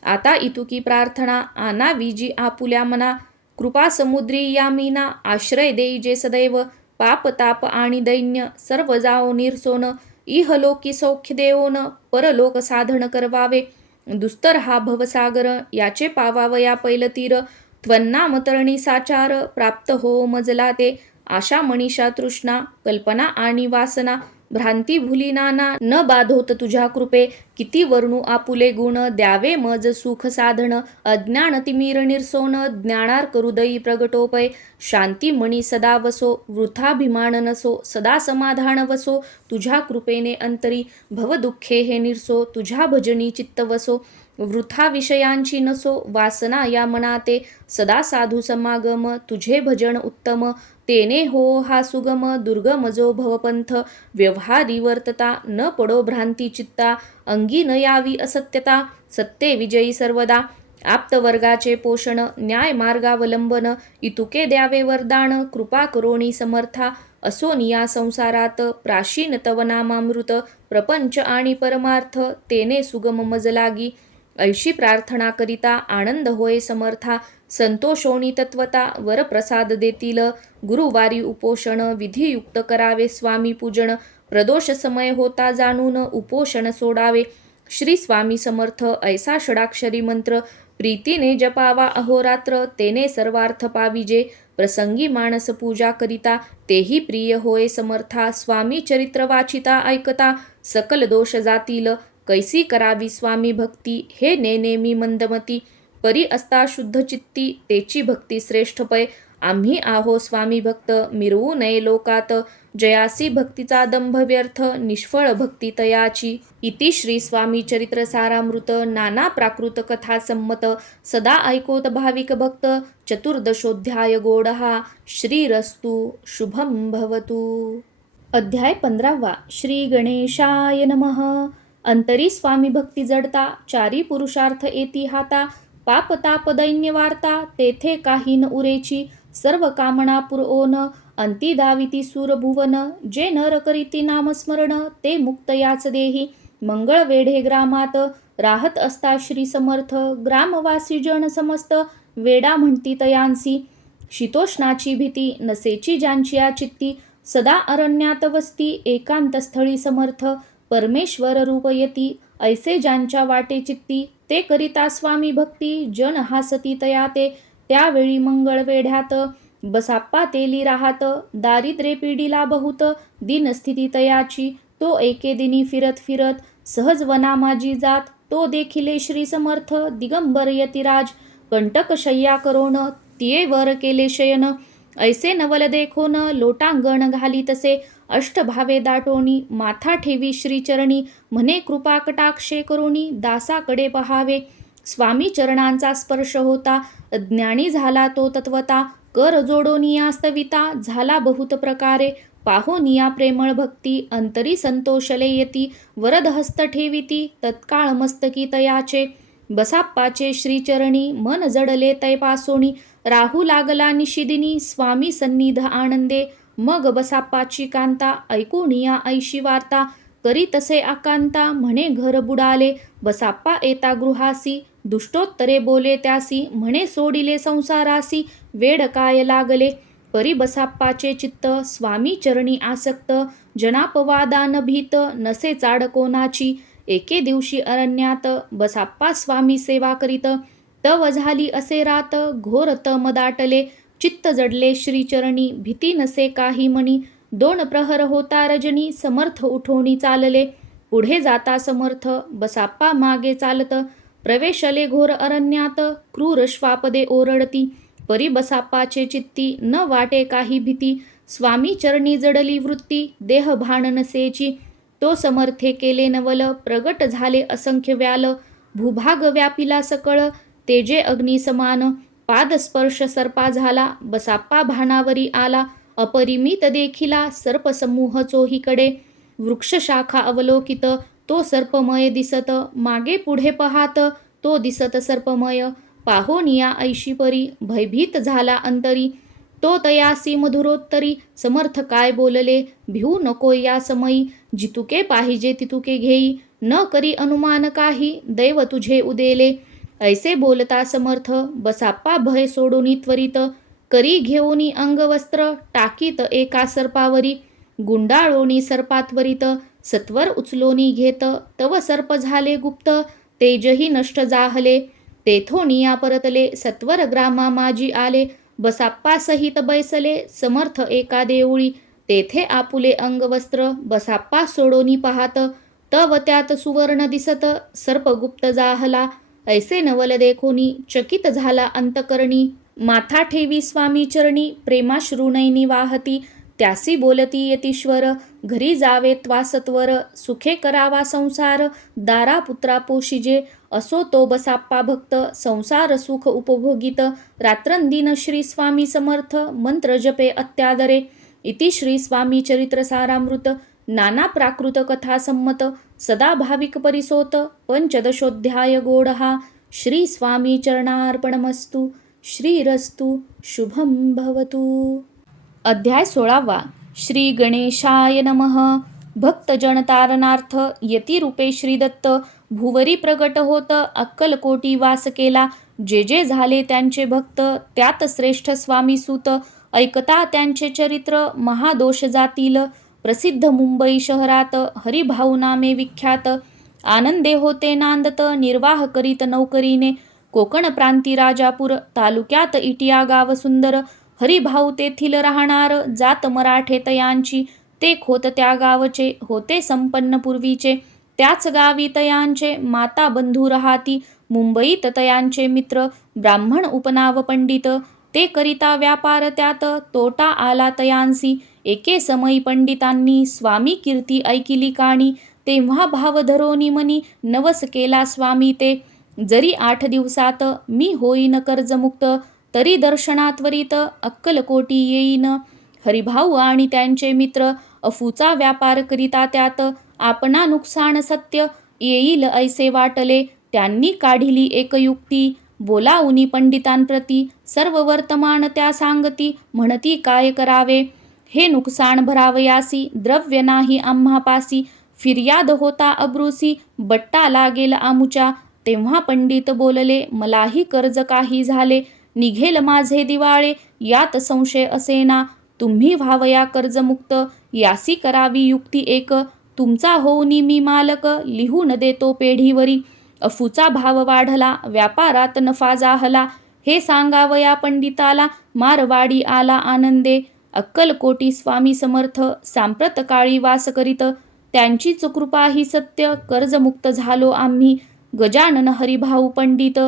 आता इतुकी प्रार्थना. आनावी जी आपुल्या मना. कृपा समुद्री या मीना. आश्रय देई जे सदैव. पाप ताप आणि दैन्य सर्व जाओ निरसोन. इहलोकी सौख्य देओन. परलोक साधन करवावे. दुस्तर हा भवसागर. याचे पावावया पैलतीर. त्वन्नाम तरणी साचार. प्राप्त हो मजला ते. आशा मनीषा तृष्णा. कल्पना आणि वासना. भ्रांती भुली नाना न बाधोत तुझ्या कृपे. किती वर्णू आपुले गुण द्यावे मज सुख साधन. अज्ञान तिमिर निरसोन ज्ञानार्क हृदयी प्रगटोपय. शांती मणी सदा वसो वृथाभिमान नसो सदा समाधान वसो. तुझ्या कृपेने अंतरी भवदुःखे हे निरसो. तुझ्या भजनी चित्त वसो वृथा विषयांची नसो. वासना या मनाते सदा साधू समागम. तुझे भजन उत्तम तेने हो हा सुगम. दुर्गम जो भवपंथ व्यवहारी वर्तता. न पडो भ्रांती चित्ता अंगी न यावी असत्यता. सत्ते विजयी सर्वदा आप्तवर्गाचे पोषण. न्याय मार्गावलंबन इतुके द्यावे वरदान. कृपा करोणी समर्था असोनिया संसारात. प्राशीन तव नामामृत प्रपंच आणि परमार्थ. तेने सुगम मज लागी ऐशी प्रार्थना करिता. आनंद होय समर्था संतोषोणी तत्वता. वरप्रसाद देतील गुरुवारी उपोषण. विधियुक्त करावे स्वामी पूजन. प्रदोष समय होता जाणून उपोषण सोडावे. श्री स्वामी समर्थ ऐसा षडाक्षरी मंत्र प्रीतीने जपावा अहोरात्र. तेने सर्वार्थ पाविजे प्रसंगी मानस पूजा करिता. तेही प्रिय होय समर्था स्वामी चरित्र वाचिता ऐकता. सकल दोष जातील कैसी करावी स्वामी भक्ती. हे नेमी मंदमती परी असता शुद्ध चित्ती. तेची भक्ती श्रेष्ठ पै. आम्ही आहो स्वामी भक्त मिरवू नये लोकात. जयासी भक्तीचा दंभ व्यर्थ निष्फळ भक्ती तयाची. इति श्री स्वामी चरित्र सारामृत. नाना प्राकृत कथा संमत सदा ऐकोत भाविक भक्त. चतुर्दशोध्याय गोडहा. श्रीरस्तु शुभम भवतु. अध्याय 15. श्री गणेशाय नमः. अंतरी स्वामी भक्ती जडता. चारी पुरुषार्थ येती हाता. पाप ताप दैन्य वार्ता. तेथे काही न उरेची. सर्व कामना पुरओन अंती दाविती सूरभुवन. जे नर करीती नामस्मरण ते मुक्त याच देही. मंगळ वेढे ग्रामात राहत असता श्री समर्थ. ग्रामवासी जन समस्त वेडा म्हणती तयांसी. शीतोष्णाची भीती नसेची ज्यांची चित्ती. सदा अरण्यात वस्ती एकांत स्थळी समर्थ. परमेश्वर रूप येती ऐसे ज्यांच्या वाटे चित्ती. ते करिता स्वामी भक्ती जन हासती तयाते. त्यावेळी मंगळ वेढ्यात बसाप्पा तेली राहात. दारिद्र्ये पिढीला बहुत दिनस्थिती तयाची. तो एके दिनी फिरत फिरत सहज वना माझी जात. तो देखिले श्री समर्थ दिगंबर यतिराज. कंटक शय्या करोन तिये वर केले शयन. ऐसे नवल देखोन लोटांगण घाली तसे. अष्टभावे दाटोनी माथा ठेवी श्रीचरणी. म्हणे कृपा कटाक्षे करोनी दासाकडे पहावे. स्वामी चरणांचा स्पर्श होता अज्ञानी झाला तो तत्वता. कर जोडोनिया स्तविता झाला बहुत प्रकारे. पाहोनिया प्रेमळ भक्ती अंतरी संतोषले येती. वरद हस्त ठेविती तत्काळ मस्तकी तयाचे. बसाप्पाचे श्रीचरणी मन जडले तैपासोनी. राहू लागला निशिदिनी स्वामी सन्निध आनंदे. मग बसाप्पाची कांता ऐकूनिया ऐशी वार्ता. करी तसे आकांता म्हणे घर बुडाले. बसाप्पा येता गृहासी दुष्टोत्तरे बोले त्यासी. म्हणे सोडिले संसारासी वेड काय लागले. परी बसाप्पाचे चित्त स्वामी चरणी आसक्त. जनापवादान भीत नसे चाड कोणाची. एके दिवशी अरण्यात बसाप्पा स्वामी सेवा करीत. तव झाली असे रात घोर तम दाटले. चित्त जडले श्रीचरणी भीती नसे काही मणी. 2 प्रहर होता रजनी समर्थ उठोनी चालले. पुढे जाता समर्थ बसाप्पा मागे चालत. प्रवेशले घोर अरण्यात क्रूर श्वापदे ओरडती. परी बसाप्पाचे चित्ती न वाटे काही भीती. स्वामी चरणी जडली वृत्ती देह भान नसेची. तो समर्थे केले नवल प्रगट झाले असंख्य व्याल. भूभाग व्यापिला सकळ तेजे अग्नी समान. पादस्पर्श सर्पा झाला बसाप्पा भानावरी आला. अपरिमित देखिला सर्पसमूह चोहीकडे. वृक्षशाखा अवलोकित तो सर्पमय दिसत. मागे पुढे पहात तो दिसत सर्पमय. पाहोनिया ऐशी परी भयभीत झाला अंतरी. तो तयासी मधुरोत्तरी समर्थ काय बोलले. भिवू नको या समयी जितुके पाहिजे तितुके घेई. न करी अनुमान काही दैव तुझे उदेले. ऐसे बोलता समर्थ बसाप्पा भय सोडून त्वरित. करी घेऊनी अंगवस्त्र टाकीत एका सर्पावरी. गुंडाळोनी सर्पात्वरित सत्वर उचलोनी घेत. तव सर्प झाले गुप्त तेजही नष्ट जाहले. तेथोनिया परतले सत्वर ग्रामा माजी आले. बसाप्पा सहित बैसले समर्थ एका देऊळी. तेथे आपुले अंगवस्त्र बसाप्पा सोडोनी पाहात, तव त्यात सुवर्ण दिसत सर्पगुप्त जाहला. ऐसे नवल देखोनी चकित झाला अंतकरणी. माथा ठेवी स्वामी चरणी प्रेमाश्रुनयनी वाहती. त्यासी बोलती यतीश्वर घरी जावे त्वासत्वर. सुखे करावा संसार दारा पुत्रा पोशिजे. असो तो बसाप्पा भक्त संसार सुख उपभोगित. रात्रंदिन श्री स्वामी समर्थ मंत्र जपे अत्यादरे. इति श्री स्वामी चरित्र सारामृत नाना प्राकृत कथा संमत सदा भाविक परिसोत पंचदशोध्याय गोडहा. श्री स्वामी चरणार्पणमस्तु. श्रीरस्तु शुभम भवतु. अध्याय 16वा. श्री गणेशाय नमः. भक्तजन तारणार्थ यतिरूपे श्रीदत्त भुवरी प्रगट होत अक्कलकोटी वास केला. जे जे झाले त्यांचे भक्त त्यात श्रेष्ठ स्वामी सूत. ऐकता त्यांचे चरित्र महादोष जातील. प्रसिद्ध मुंबई शहरात हरिभाऊ नामे विख्यात. आनंदे होते नांदत निर्वाह करीत नौकरीने. कोकण प्रांती राजापूर तालुक्यात इटिया गाव सुंदर. हरिभाऊ तेथील राहणार जात मराठे तयांची. ते खोत त्या गावचे होते संपन्न पूर्वीचे. त्याच गावी तयांचे माता बंधू राहाती. मुंबईत तयांचे मित्र ब्राह्मण उपनाव पंडित. ते करिता व्यापार त्यात तोटा आला तयांसी. एके समयी पंडितांनी स्वामी कीर्ती ऐकिली काणी. तेव्हा भाव धरोनी मनी नवस केला स्वामी ते. जरी 8 दिवसात मी होईन कर्जमुक्त. तरी दर्शनात्वरित अक्कलकोटी येईन. हरिभाऊ आणि त्यांचे मित्र अफूचा व्यापार करिता त्यात. आपणा नुकसान सत्य येईल ऐसे वाटले. त्यांनी काढिली एक युक्ती बोलावूनी पंडितांप्रती. सर्व वर्तमान त्या सांगती म्हणती काय करावे. हे नुकसान भरावयासी द्रव्य नाही आम्हापासी. फिर्याद होता अब्रुसी बट्टा लागेल आमुच्या. तेव्हा पंडित बोलले मलाही कर्ज काही झाले. निघेल माझे दिवाळे यात संशय असेना. तुम्ही व्हावया कर्जमुक्त यासी करावी युक्ती एक. तुमचा होऊनी मी मालक लिहून देतो पेढीवरी. अफूचा भाव वाढला व्यापारात नफा जाहला. हे सांगावया पंडिताला मारवाडी आला आनंदे. अक्कलकोटी स्वामी समर्थ सांप्रत काळी वास करीत. त्यांचीच कृपा ही सत्य कर्जमुक्त झालो आम्ही. गजानन हरिभाऊ पंडित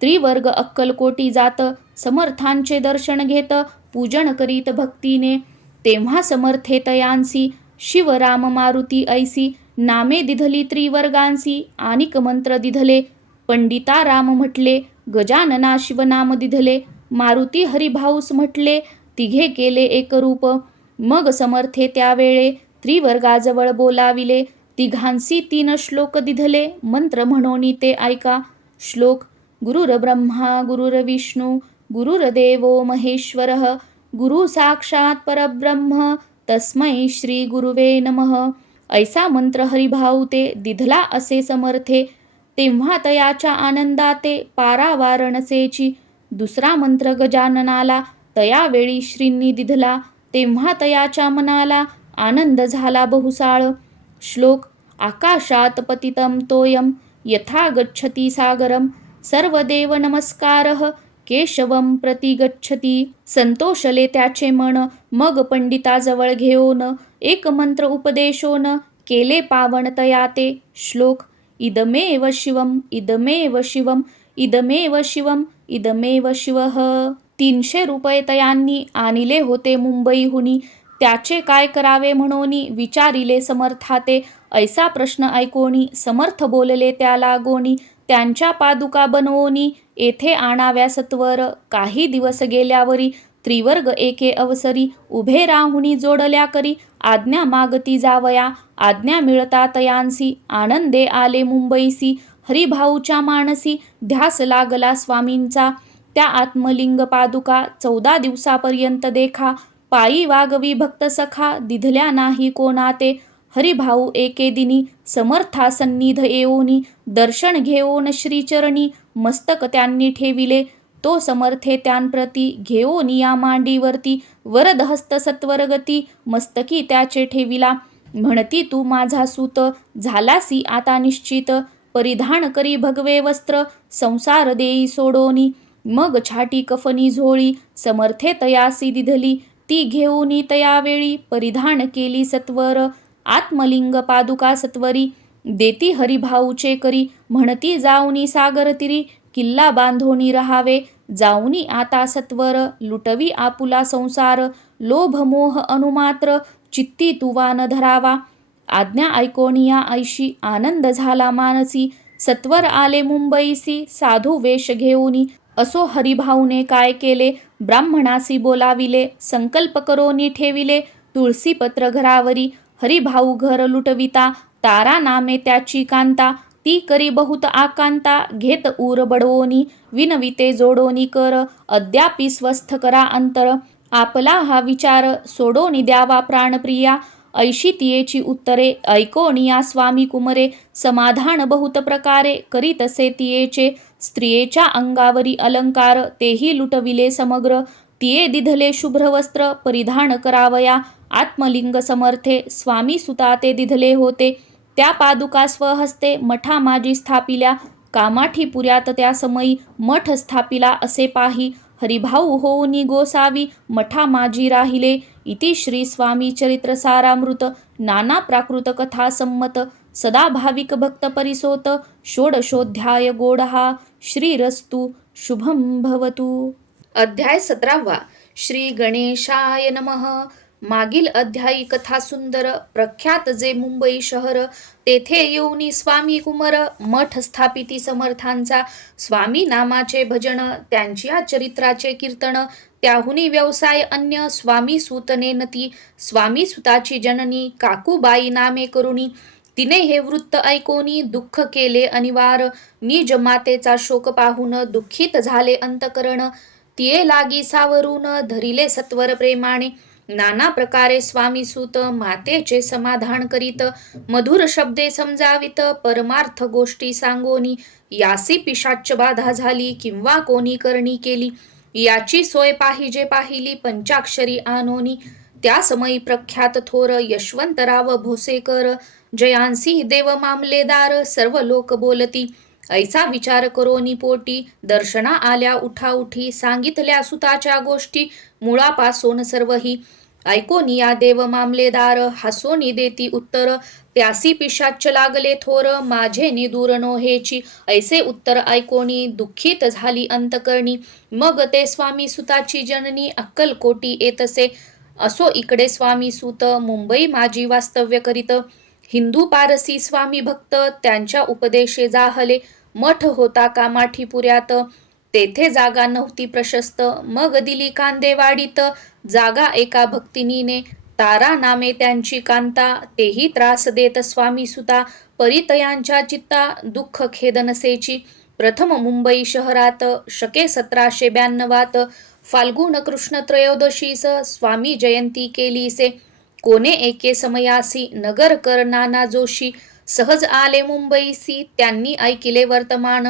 त्रिवर्ग अक्कलकोटी जात. समर्थांचे दर्शन घेत पूजन करीत भक्तीने. तेव्हा समर्थे तयांसी शिवराम मारुती ऐसी. नामे दिधली त्रिवर्गांसी आनिक मंत्र दिधले. पंडिता राम म्हटले गजानना शिवनाम दिधले. मारुती हरिभाऊस म्हटले तिघे केले एकरूप. मग समर्थे त्यावेळे त्रिवर्गाजवळ बोलाविले. तिघांसी 3 श्लोक दिधले. मंत्र म्हणोनी ते ऐका. श्लोक. गुरुर्ब्रह्मा गुरुर्विष्णू गुरुर्देवो महेश्वरः गुरु साक्षात परब्रह्म तस्मै श्री गुरुवे नमः. ऐसा मंत्र हरिभाऊ ते दिधला असे समर्थे. तेव्हा तयाच्या आनंदाते पारावार नसेची. दुसरा मंत्र गजाननाला तयावेळी श्रींनी दिधला. तेव्हा तयाच्या मनाला आनंद झाला बहुसाळ. श्लोक. आकाशात पतितं तोयम यथा गच्छति सागरम. सर्वदेव नमस्कारः केशवम प्रति गच्छति. संतोषले त्याचे मन. मग पंडिताजवळ घेऊन एक मंत्र उपदेशोन केले पावन तयाते. श्लोक. इदमेव शिवम इदमेव शिवम इदमेव शिवम इदमेव शिवः. 300 रुपये तयांनी आणिले होते मुंबईहुनी. त्याचे काय करावे म्हणोनी विचारिले समर्थाते. ऐसा प्रश्न ऐकोनी समर्थ बोलले त्याला गोनी. त्यांच्या पादुका बनवोनी येथे आणाव्या सत्वर. काही दिवस गेल्यावरी त्रिवर्ग एके अवसरी उभे राहुनी जोडल्या करी. आज्ञा मागती जावया. आज्ञा मिळता तयांसी आनंदे आले मुंबईसी. हरिभाऊच्या मानसी ध्यास लागला स्वामींचा. त्या आत्मलिंग पादुका 14 दिवसापर्यंत देखा. पायी वागवी भक्त सखा दिधल्या नाही कोणाते. हरिभाऊ एके दिनी समर्था सन्निध येऊनी दर्शन घेऊन श्रीचरणी मस्तक त्यांनी ठेविले. तो समर्थे त्यांप्रती घेऊन या मांडीवरती वरदहस्त सत्वरगती मस्तकी त्याचे ठेविला. म्हणती तू माझा सूत झालासी आता निश्चित. परिधान करी भगवे वस्त्र संसार देई सोडोनी. मग छाटी कफनी झोळी समर्थे तयासी दिधली. ती घेऊनी तयावेळी परिधान केली सत्वर. आत्मलिंग पादुका सत्वरी देती हरिभाऊचे करी. म्हणती जाऊनी सागर तिरी किल्ला बांधोनी रहावे. जाऊनी आता सत्वर लुटवी आपुला संसार. लोभ मोह अनुमात्र चित्ती तुवा न धरावा. आज्ञा ऐकोनिया ऐशी आनंद झाला मानसी. सत्वर आले मुंबईसी साधू वेश घेऊनी. असो हरिभाऊने काय केले ब्राह्मणासी बोलाविले. संकल्प करोनी ठेविले तुळसी पत्र घरावरी. हरिभाऊ घर लुटविता तारा नामे त्याची कांता. ती करी बहुत आकांता घेत ऊर बडवोनी. विनविते जोडोनी कर अद्यापि स्वस्थ करा अंतर. आपला हा विचार सोडोनी द्यावा प्राणप्रिया. ऐशी तियेची उत्तरे ऐकोनिया स्वामी कुमरे. समाधान बहुत प्रकारे करीतसे तियेचे. स्त्रियेच्या अंगावरी अलंकार तेही लुटविले समग्र. तिये दिधले शुभ्र वस्त्र परिधान करावया. आत्मलिंग समर्थे स्वामी सुता ते दिधले होते. त्या पादुका स्वहस्ते मठा माजी स्थापिल्या. कामाठी पुऱ्यात त्या समयी मठ स्थापिला असे पाही. हरिभाऊ होऊनी गोसावी मठा माजी राहिले. इति श्री स्वामी चरित्र सारामृत नाना प्राकृत कथा संमत. सदा भाविक भक्त परिसोत षोडशोऽध्याय गोडहा. श्रीरस्तु शुभं भवतु. अध्याय 17. श्री गणेशाय नमः. मागील अध्यायी कथा सुंदर. प्रख्यात जे मुंबई शहर तेथे येऊनी स्वामी कुमर मठ स्थापिती समर्थांचा. स्वामी नामाचे भजन त्यांच्या चरित्राचे कीर्तन. त्याहुनी व्यवसाय अन्य स्वामी सूत नेनती. स्वामी सुताची जननी काकूबाई नामे करुणी. तिने हे वृत्त ऐकोनी दुःख केले अनिवार. निज मातेचा शोक पाहून दुःखित झाले अंतकरण. तिये लागी सावरून धरिले सत्वर प्रेमाने. नाना प्रकारे स्वामी सूत मातेचे समाधान करीत. मधुर शब्दे समजावित परमार्थ गोष्टी सांगोनी. यासी पिशाच्च बाधा झाली किंवा कोणी करणी केली. याची सोय पाहिजे पाहिली पंचाक्षरी आणोनी. त्या समयी प्रख्यात थोर यशवंतराव भोसेकर जयांसी देव मामलेदार सर्व लोक बोलती. ऐसा विचार करोनी पोटी दर्शना आल्या उठाउठी. सांगितल्या सुताच्या गोष्टी मुळापासून सर्वही. ऐकोनिया देव मामलेदार हसोनी देती उत्तर. त्यासी पिशाच्च लागले थोर माझे निदूर नोहेची. ऐसे उत्तर ऐकोनी दुःखित झाली अंतकरणी. मग ते स्वामी सुताची जननी अक्कलकोटी येतसे. असो इकडे स्वामी सूत मुंबई माझी वास्तव्य करीत. हिंदू पारसी स्वामी भक्त त्यांच्या उपदेशे जाहले. मठ होता कामाठी पुऱ्यात. तेथे जागा नव्हती प्रशस्त. मग दिली कांदेवाडीत जागा एका भक्तिनीने. तारा नामे त्यांची कांता. तेही त्रास देत स्वामी सुता. परितयांच्या चित्ता दुःख खेद नसेची. प्रथम मुंबई शहरात शके 1792 फाल्गुन कृष्ण त्रयोदशीस स्वामी जयंती केलीसे. कोणे एके समयासी नगर कर नाना जोशी सहज आले मुंबईसी. त्यांनी ऐकिले वर्तमान.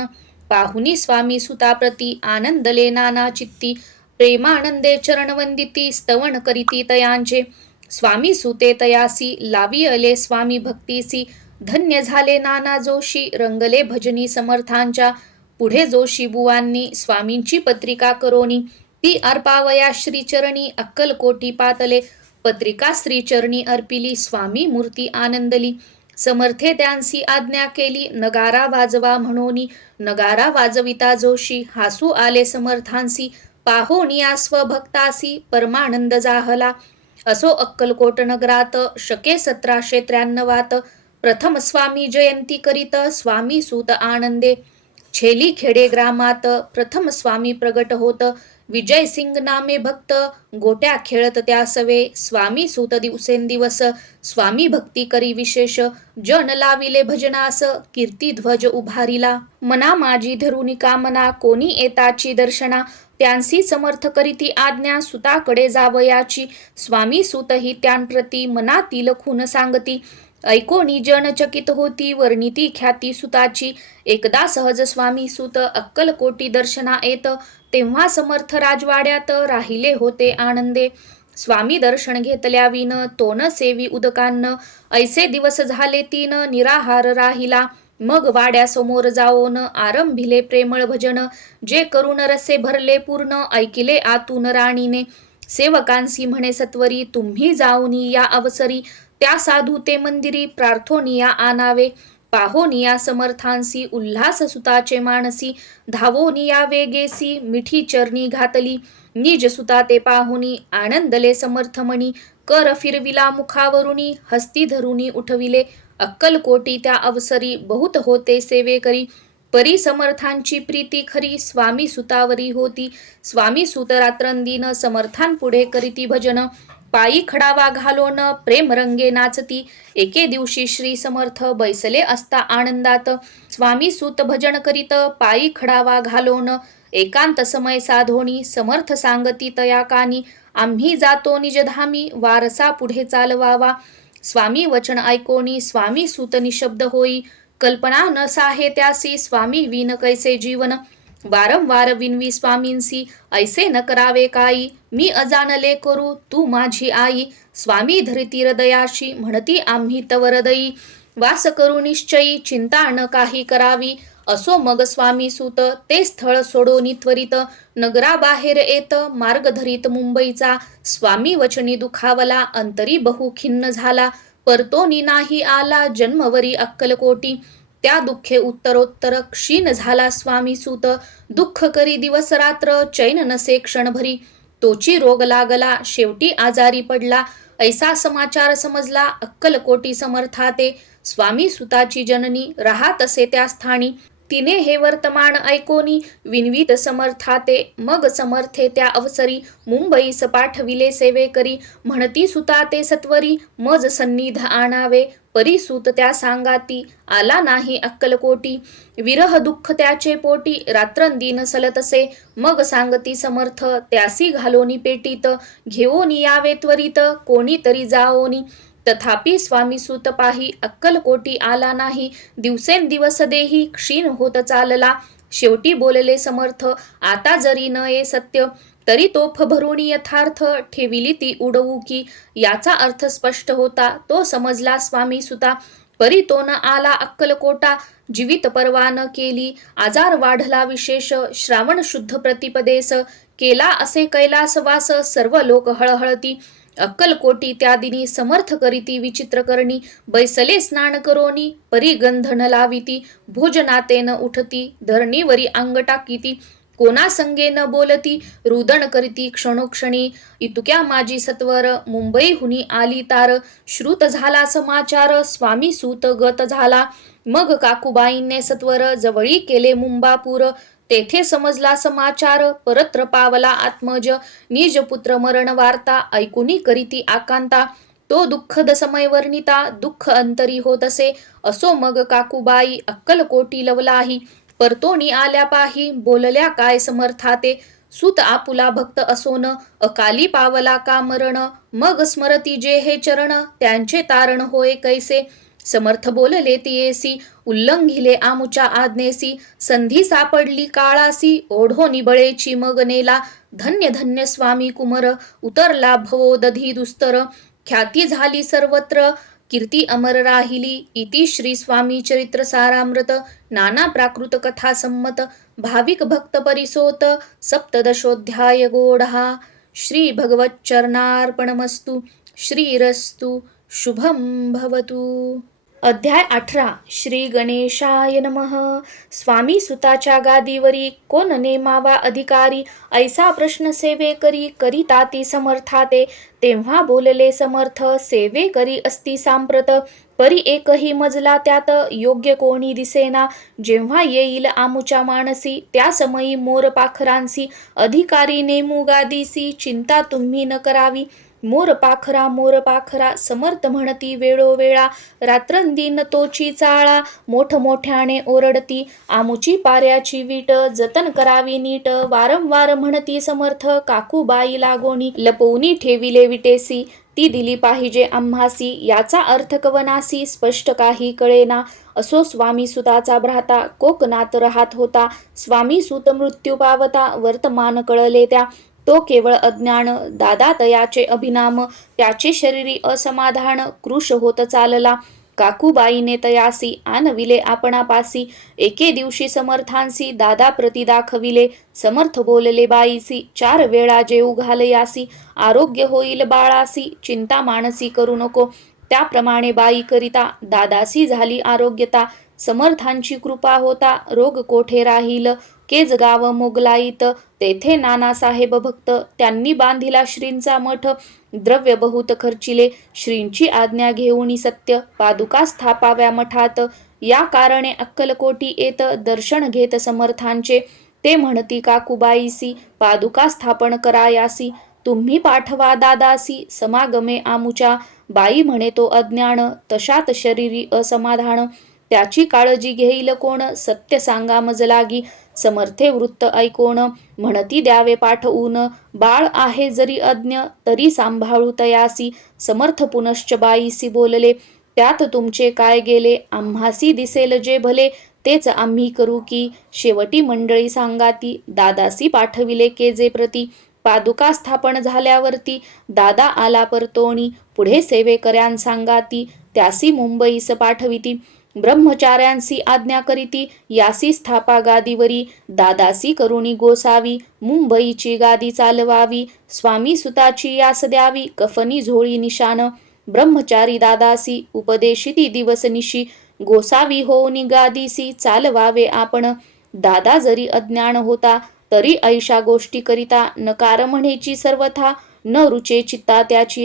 पाहुनी स्वामी सुताप्रती आनंदले नाना चित्ती. प्रेमानंदे चरणवंदिती स्तवन करीती तयांचे. स्वामी सुते तयासी लावियले स्वामी भक्तीसी. धन्य झाले नाना जोशी रंगले भजनी समर्थांच्या. पुढे जोशी बुवांनी स्वामींची पत्रिका करोनी. ती अर्पावया श्रीचरणी अक्कलकोटी पातले. पत्रिका श्रीचरणी अर्पिली स्वामी मूर्ती आनंदली. समर्थे त्यांसी आज्ञा केली नगारा वाजवा म्हणोनी. नगारा वाजविता जोशी हासू आले समर्थांसी. पाहोनिया स्वभक्तासी परमानंद जाहला. असो अक्कलकोट नगरात शके 1793 प्रथम स्वामी जयंती करीत स्वामी सूत आनंदे. छेली खेडे ग्रामात प्रथम स्वामी प्रगट होत. विजयसिंग नामे भक्त गोट्या खेळत त्या सवे. स्वामी सूत दिवसेंदिवस स्वामी भक्ती करी विशेष. जन लाविले भजनास कीर्ती ध्वज उभारिला. मना माझी धरुनी कामना कोणी येताची दर्शना. त्यांसी समर्थ करीती आज्ञा सुताकडे जावयाची. स्वामी सूतही त्यांप्रती मनातील खून सांगती. ऐकोनी जन चकित होती वर्णिती ख्याती सुताची. एकदा सहज स्वामी सूत अक्कलकोटी दर्शना येत. तेव्हा समर्थ राजवाड्यात राहिले होते आनंदे. स्वामी दर्शन घेतल्या विन तोन सेवी उदकान्न. ऐसे दिवस झाले 3 निराहार राहिला. मग वाड्यासमोर जाऊन आरंभिले प्रेमळ भजन. जे करून रसे भरले पूर्ण ऐकिले आतून राणीने. सेवकांसी म्हणे सत्वरी, तुम्ही जाऊनी या अवसरी, त्या साधू ते मंदिरी प्रार्थोनिया आनावे. पाहोनिया समर्थांसी उल्हास सुताचे मानसी, धावोनिया वेगेसी मिठी चरणी घातली. निज सुता ते पाहुनी आनंदले समर्थमणी, कर फिरविला मुखावरुनी हस्ती धरुनी उठविले. अक्कलकोटी त्या अवसरी बहुत होते सेवे करी, परी समर्थांची प्रीती खरी स्वामी सुतावरी होती. स्वामी सुत रात्रंदिन समर्थांपुढे करीती भजन, पायी खडावा घालोन प्रेम रंगे नाचती. एके दिवशी श्री समर्थ बैसले असता आनंदात, स्वामी सुत भजन करीत पायी खडावा घालोन. एकांत समय साधोनी समर्थ सांगती तया कानी, आम्ही जातो निजधामी वारसा पुढे चालवावा. स्वामी वचन ऐकोनी स्वामी सुत निशब्द होई, कल्पना न साहे त्यासी स्वामी विन कैसे जीवन. वारंवार विनवी स्वामींसी ऐसे न करावे काही, मी अजानले करू तू माझी आई. स्वामी धरिती हृदयाशी म्हणती आम्ही तव हृदयी, वास करू निश्चयी चिंता न काही करावी. असो मग स्वामी सुत ते स्थळ सोडोनी त्वरित, नगराबाहेर येत मार्ग धरीत मुंबईचा. स्वामी वचनी दुखावला अंतरी बहु खिन्न झाला, परतोनी नाही आला जन्मवरी अक्कलकोटी. त्या दुःखे उत्तरोत्तर क्षीण झाला स्वामी सुत, दुःख करी दिवस रात्र चैन नसे क्षणभरी. तोची रोग लागला शेवटी आजारी पडला, ऐसा समाचार समजला अक्कलकोटी समर्थाते. स्वामी सुताची जननी राहत असे त्या स्थानी, तिने हे वर्तमान ऐकोनी विनवीत समर्थाते. मग समर्थे त्या अवसरी मुंबईस पाठविले सेवे करी, म्हणती सुता ते सत्वरी मज सन्निध आणावे. परिसूत त्या सांगाती आला नाही अक्कलकोटी, विरह दुःख त्याचे पोटी रात्रंदिन सलतसे. मग सांगती समर्थ त्यासी घालोनी पेटीत, घेऊनी यावे त्वरित कोणीतरी जाओनी. तथापि स्वामी सुत पाही अक्कलकोटी आला नाही, दिवसेंदिवस देही क्षीण होत चालला. शेवटी बोलले समर्थ आता जरी न ये सत्य, तरी तोफ भरून यथार्थ ठेविली ती उडवू की. याचा अर्थ स्पष्ट होता तो समजला स्वामी सुता, परी तो न आला अक्कलकोटा. जीवित परवा न केली आजार वाढला विशेष, श्रावण शुद्ध प्रतिपदेस केला असे कैलासवास. सर्व लोक हळहळती अक्कलकोटी त्या दिनी, समर्थ करीती विचित्र करणी. बैसले स्नान करोनी परी गंध न लाविती, भोजनाते न उठती धरणीवरी अंग टाकीती. कोणा संगे न बोलती रुदन करीती क्षणोक्षणी, इतुक्या माझी सत्वर मुंबईहुनी आली तार. श्रुत झाला समाचार स्वामी सूत गत झाला, मग काकूबाईंने सत्वर जवळी केले मुंबापूर. तेथे समजला समाचार परत्र पावला आत्मज, निज पुत्र मरण वार्ता ऐकुनी करीती आकांता. तो दुःखद समय वर्णिता दुःख अंतरी होत असे. असो मग काकूबाई अक्कलकोटी लवलाही, परतोणी आल्या पाही बोलल्या काय समर्थाते. सुत आपुला भक्त असोन अकाली पावला का मरण, मग स्मरती जे हे चरण त्यांचे तारण होय कैसे. समर्थ बोलले तियेसी उल्लंघिले आमुच्या आज्ञेसी, संधी सापडली काळासी ओढो बळेची मग नेला. धन्य धन्य स्वामी कुमर उतरला भवो दधी दुस्तर, ख्याती झाली सर्वत्र कीर्ती अमर राहिली. इति श्री स्वामी चरित्र सारामृत नाना प्राकृत कथा संमत, भाविक भक्त परिसोत सप्तदशोध्याय गोढा. श्री भगवत चरणार्पणमस्तु. श्रीरस्तु शुभम भवतु. अध्याय 18. श्री गणेशाय नमः. स्वामी सुताच्या गादीवरी कोण नेमावा अधिकारी, ऐसा प्रश्न सेवे करिता ती समर्थाते. तेव्हा बोलले समर्थ सेवे करी असती सांप्रत, परी एकही मजला त्यात योग्य कोणी दिसेना. जेव्हा येईल आमुच्या मानसी त्या समयी मोर पाखरांसी, अधिकारी नेमू गादीसी चिंता तुम्ही न करावी. मोर पाखरा समर्थ म्हणती वेळोवेळा, रात्रंदिन तोची चाळा मोठमोठ्याने ओरडती. आमुची पाऱ्याची वीट जतन करावी नीट, वारंवार म्हणती समर्थ काकूबाई लागोनी. लपवूनी ठेविले विटेसी ती दिली पाहिजे आम्हासी, याचा अर्थ कवनासी स्पष्ट काही कळेना. असो स्वामी सुताचा भ्राता कोकणात राहत होता, स्वामी सुत मृत्यू पावता वर्तमान कळले त्या. तो केवळ अज्ञान दादा तयाचे अभिनाम, त्याचे शरीरी असमाधान कृश होत चालला. काकूबाईने तयासी आणविले आपणापासी. एके दिवशी समर्थांसी दादा प्रती दाखविले. समर्थ बोलले बाईसी, 4 वेळा जेऊ घालयासी. आरोग्य होईल बाळासी, चिंता मानसी करू नको. त्याप्रमाणे बाई करिता दादासी झाली आरोग्यता. समर्थांची कृपा होता रोग कोठे राहील. केज गाव मोगलाईत तेथे नानासाहेब भक्त. त्यांनी बांधिला श्रींचा मठ. द्रव्य बहुत खर्चिले, श्रींची आज्ञा घेऊनी सत्य. पादुका स्थापाव्या मठात, या कारणे अक्कलकोटी येत. दर्शन घेत समर्थांचे, ते म्हणती काकूबाईसी, पादुका स्थापन करायासी. तुम्ही पाठवा दादासी, समागमे आमुच्या. बाई म्हणे तो अज्ञान, तशात शरीरी असमाधान. त्याची काळजी घेईल कोण, सत्य सांगा मज लागी. समर्थे वृत्त ऐकोण, म्हणती द्यावे पाठवून. बाळ आहे जरी अज्ञ, तरी सांभाळू तयासी. समर्थ पुनश्च बाईसी बोलले, त्यात तुमचे काय गेले. आम्हासी दिसेल जे भले, तेच आम्ही करू की. शेवटी मंडळी सांगाती, दादासी पाठविले केजे प्रती. पादुका स्थापन झाल्यावरती दादा आला परतोणी. पुढे सेवेकऱ्यां सांगाती, त्यासी मुंबईस पाठविती. ब्रह्मचार्यांसी आज्ञा करीती, यासी स्थापा गादीवरी. दादासी करुणी गोसावी, मुंबईची गादी चालवावी. स्वामी सुताची यास द्यावी, कफनी झोळी निशान. ब्रह्मचारी दादासी उपदेशिती दिवसनिशी. गोसावी होऊनी गादीसी, चालवावे आपण. दादा जरी अज्ञान होता, तरी ऐशा गोष्टी करिता. नकार म्हणेची सर्वथा, न रुचे चित्ता त्याची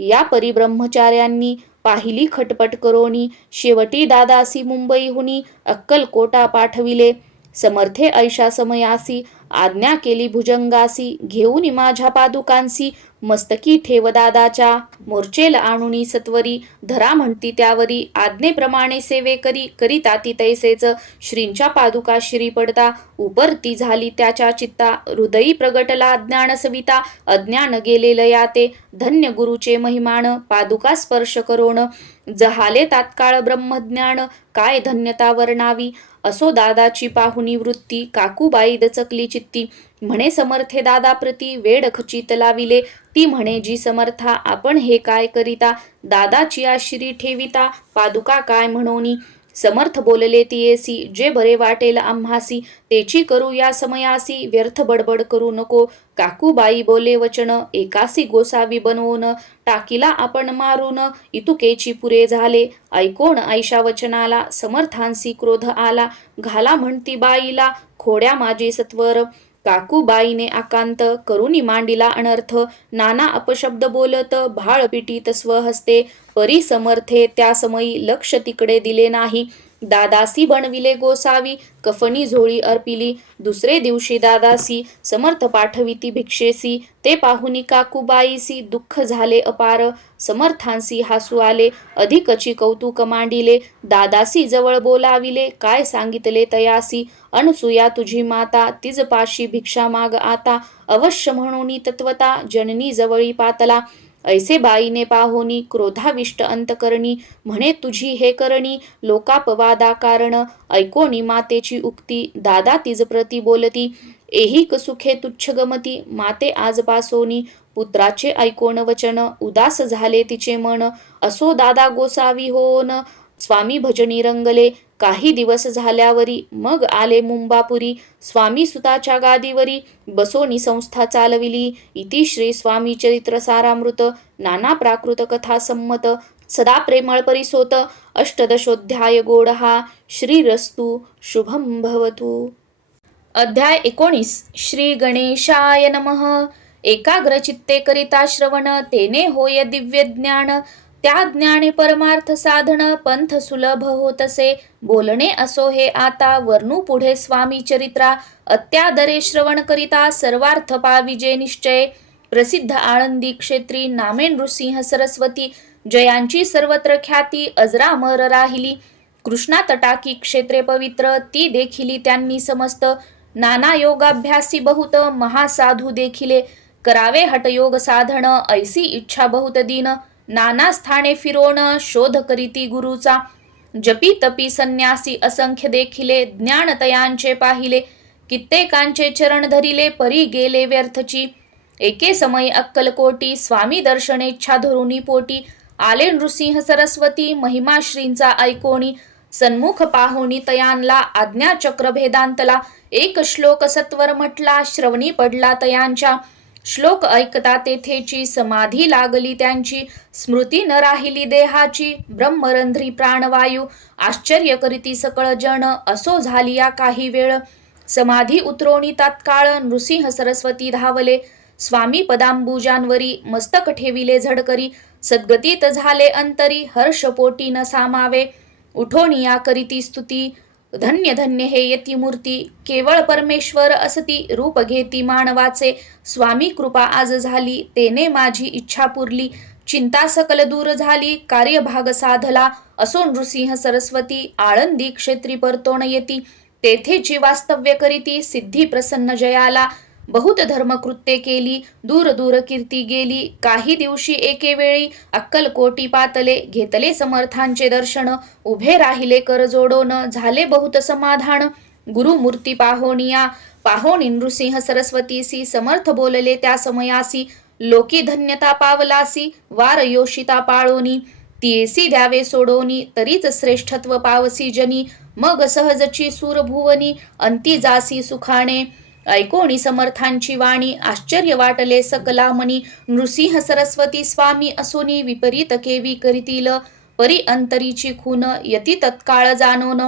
या परी ब्रह्मचार्यांनी पाहिली खटपट करोनी. शेवटी दादासी मुंबईहुनी अक्कलकोटा पाठविले. समर्थे ऐशा समयासी, आज्ञा केली भुजंगासी. घेऊन माझ्या पादुकांसी, मस्तकी ठेव दादाच्या. मोर्चेल आणुनी सत्वरी, धरा म्हणती त्यावरी. आज्ञेप्रमाणे सेवे करिता ती तैसेच. श्रींच्या पादुका श्री पडता, उपरती झाली त्याच्या चित्ता. हृदयी प्रगटला ज्ञान सविता, अज्ञान गेले लयाते. धन्य गुरुचे महिमान, पादुका स्पर्श करोण. जहाले तात्काळ ब्रह्मज्ञान, काय धन्यता वर्णावी. असो दादाची पाहुनी वृत्ती, काकूबाई दचकली चित्ती. म्हणे समर्थे दादा प्रती, वेड खचित लाविले. ती म्हणे जी समर्था, आपण हे काय करिता. दादाची आश्री ठेविता, पादुका काय म्हणोनी. समर्थ बोलले तियेसी, जे बरे वाटेल आम्हासी. तेची करू या समयासी, व्यर्थ बडबड करू नको. काकूबाई बोले वचन, एकासी गोसावी बनवून. टाकीला आपण मारून, इतुकेची पुरे झाले. ऐकोण ऐशा वचनाला, समर्थांसी क्रोध आला. घाला म्हणती बाईला, खोड्या माझे सत्वर. काकूबाईने आकांत करुनी मांडिला अनर्थ. नाना अपशब्द बोलत, भाळ पिटीत स्वहस्ते. परी समर्थे त्या समयी लक्ष तिकडे दिले नाही. दादासी बनविले गोसावी, कफनी झोळी अर्पिली. दुसरे दिवशी दादासी समर्थ पाठविती भिक्षेसी. ते पाहुनी काकूबाईसी दुःख झाले अपार. समर्थांसी हासू आले, अधिकची कौतुक मांडिले. दादासी जवळ बोलाविले, काय सांगितले तयासी. अनसुया तुझी माता, तिज पाशी भिक्षा माग आता. अवश्य म्हणून तत्वता, जननी जवळी पातला. ऐसे बाईने पाहोनी, क्रोधाविष्ट अंतकरणी. म्हणे तुझी हे करणी, लोकापवादा कारण. ऐकोनी मातेची उक्ती, दादा तिज प्रती बोलती. एहिक सुखे तुच्छ गमती, माते आजपासोनी. पुत्राचे ऐकोन वचन, उदास झाले तिचे मन. असो दादा गोसावी होन, स्वामी भजनी रंगले. काही दिवस झाल्यावरी, मग आले मुंबापुरी. स्वामी सुताच्या गादीवरी, बसोनी संस्था चालविली. इति श्री स्वामी चरित्र सारामृत. नाना प्राकृत कथा संमत. सदा प्रेमळ परिसोत. अष्टदशोध्याय गोडहा. श्रीरस्तु शुभम भवतु. अध्याय 19. श्री गणेशाय नमः. एकाग्रचित्ते करिता श्रवण, तेने होय दिव्य ज्ञान. त्या ज्ञाने परमार्थ साधन, पंथ सुलभ होतसे. बोलणे असो हे आता, वर्णू पुढे स्वामी चरित्रा. अत्यादरे श्रवण करिता, सर्वार्थ पाविजे निश्चय. प्रसिद्ध आळंदी क्षेत्री, नामे नृसिंह सरस्वती. जयांची सर्वत्र ख्याती, अजरामर राहिली. कृष्णा तटाकी क्षेत्रे पवित्र, ती देखिली त्यांनी समस्त. नाना योगाभ्यासी बहुत, महासाधू देखिले. करावे हटयोग साधन, ऐसी इच्छा बहुत दीन. नाना स्थाने फिरोन, शोध करीती गुरुचा. जपी तपी संन्यासी असंख्य देखिले. ज्ञानतयांचे पाहिले, कित्येकांचे चरण धरिले. परी गेले व्यर्थची. एके समयी अक्कलकोटी, स्वामी दर्शनेच्छा धरुनी पोटी. आले नृसिंह सरस्वती महिमा श्रींचा ऐकोणी सन्मुख पाहोनी तयांला आज्ञा चक्र भेदांतला एक श्लोक सत्वर म्हटला श्रवणी पडला तयांच्या श्लोक ऐकता तेथेची समाधी लागली त्यांची स्मृती न राहिली देहाची ब्रह्मरंध्री प्राणवायू आश्चर्य करीती सकळ जण असो झाली या काही वेळ समाधी उतरोणी तात्काळ नृसिंह सरस्वती धावले स्वामी पदांबुजांवरी मस्तक ठेविले झडकरी सद्गतीत झाले अंतरी हर्षपोटी न सामावे उठोनिया करीती स्तुती धन्य धन्य हे यती मूर्ती केवळ परमेश्वर असती रूप घेती मानवाचे स्वामी कृपा आज झाली तेने माझी इच्छा पुरली चिंता सकल दूर झाली कार्यभाग साधला असो नृसिंह सरस्वती आळंदी क्षेत्री परतोण येती तेथेची वास्तव्य करीती सिद्धी प्रसन्न जयाला बहुत धर्मकृत्ये केली दूर दूर कीर्ती गेली काही दिवशी एके वेळी अक्कलकोटी पातले घेतले समर्थांचे दर्शन उभे राहिले कर जोडोन झाले बहुत समाधान गुरुमूर्ती पाहोनी नृसिंह सरस्वतीसी समर्थ बोलले त्या समयासी लोकी धन्यता पावलासी वार योषिता पाळोनी तियेसी द्यावे सोडोनी तरीच श्रेष्ठत्व पावसी जनी मग सहजची सूरभुवनी अंती जासी सुखाणे ऐकोणी समर्थांची वाणी आश्चर्य वाटले सकला मनी नृसिंह सरस्वती स्वामी असोनी विपरीत केवी करीतील परी अंतरीची खून यती तत्काळ जाणोन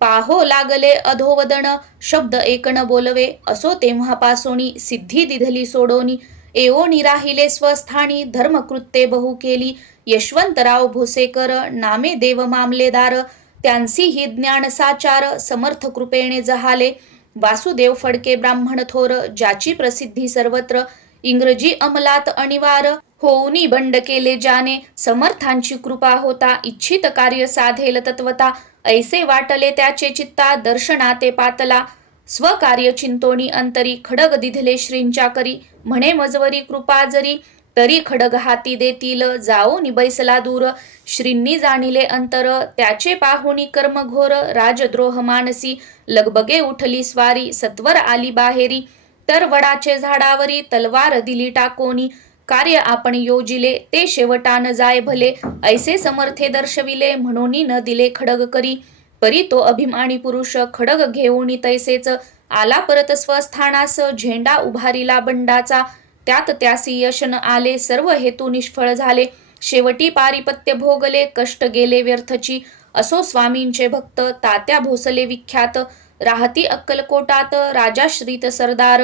पाहो लागले अधोवदन शब्द एकन बोलवे असो तेव्हापासोनी सिद्धी दिधली सोडोनी एवोनी राहिले स्वस्थानी धर्मकृत्ये बहु केली यशवंतराव भोसेकर नामे देव मामलेदार त्यांसी ही ज्ञान साचार समर्थ कृपेने जहाले वासुदेव फडके ब्राह्मण थोर ज्याची प्रसिद्धी सर्वत्र इंग्रजी अंमलात अनिवार होऊनी बंड केले ज्याने समर्थांची कृपा होता इच्छित कार्य साधेल तत्वता ऐसे वाटले त्याचे चित्ता दर्शनाते पातला स्वकार्य चिंतोनी अंतरी खडग दिधले श्रींच्या करी म्हणे मजवरी कृपा जरी तरी खडग हाती देतील जाओनी बैसला दूर श्रींनी जाणिले अंतर त्याचे पाहुणी कर्मघोर राजद्रोह मानसी लगबगे उठली स्वारी सत्वर आली बाहेरी तर वडाचे झाडावरी तलवार दिली टाकोनी कार्य आपण योजिले ते शेवटान जाय भले ऐसे समर्थे दर्शविले म्हणून न दिले खडग करी परी तो अभिमानी पुरुष खडग घेऊनी तैसेच आला परत स्वस्थानास झेंडा उभारिला बंडाचा त्यात त्यासी यश न आले सर्व हेतू निष्फळ झाले शेवटी पारिपत्य भोगले कष्ट गेले व्यर्थची असो स्वामींचे भक्त तात्या भोसले विख्यात राहती अक्कलकोटात राजाश्रित सरदार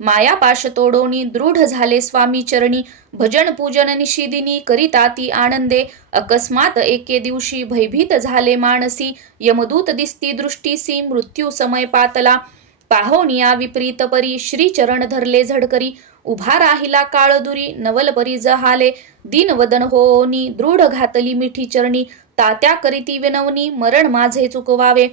मायापाश तोडोनी दृढ झाले स्वामी चरणी भजन पूजन निशिदिनी करिताती आनंदे अकस्मात एके दिवशी भयभीत झाले मानसी यमदूत दिसती दृष्टीसी मृत्यू समय पातला पाहोनिया विपरीत परी श्री चरण धरले झडकरी उभा राहिला काळदुरी नवल परी जहाले दीनवदन होनी दृढ घातली मिठी चरणी तात्या करीती विनवनी मरण माझे चुकवावे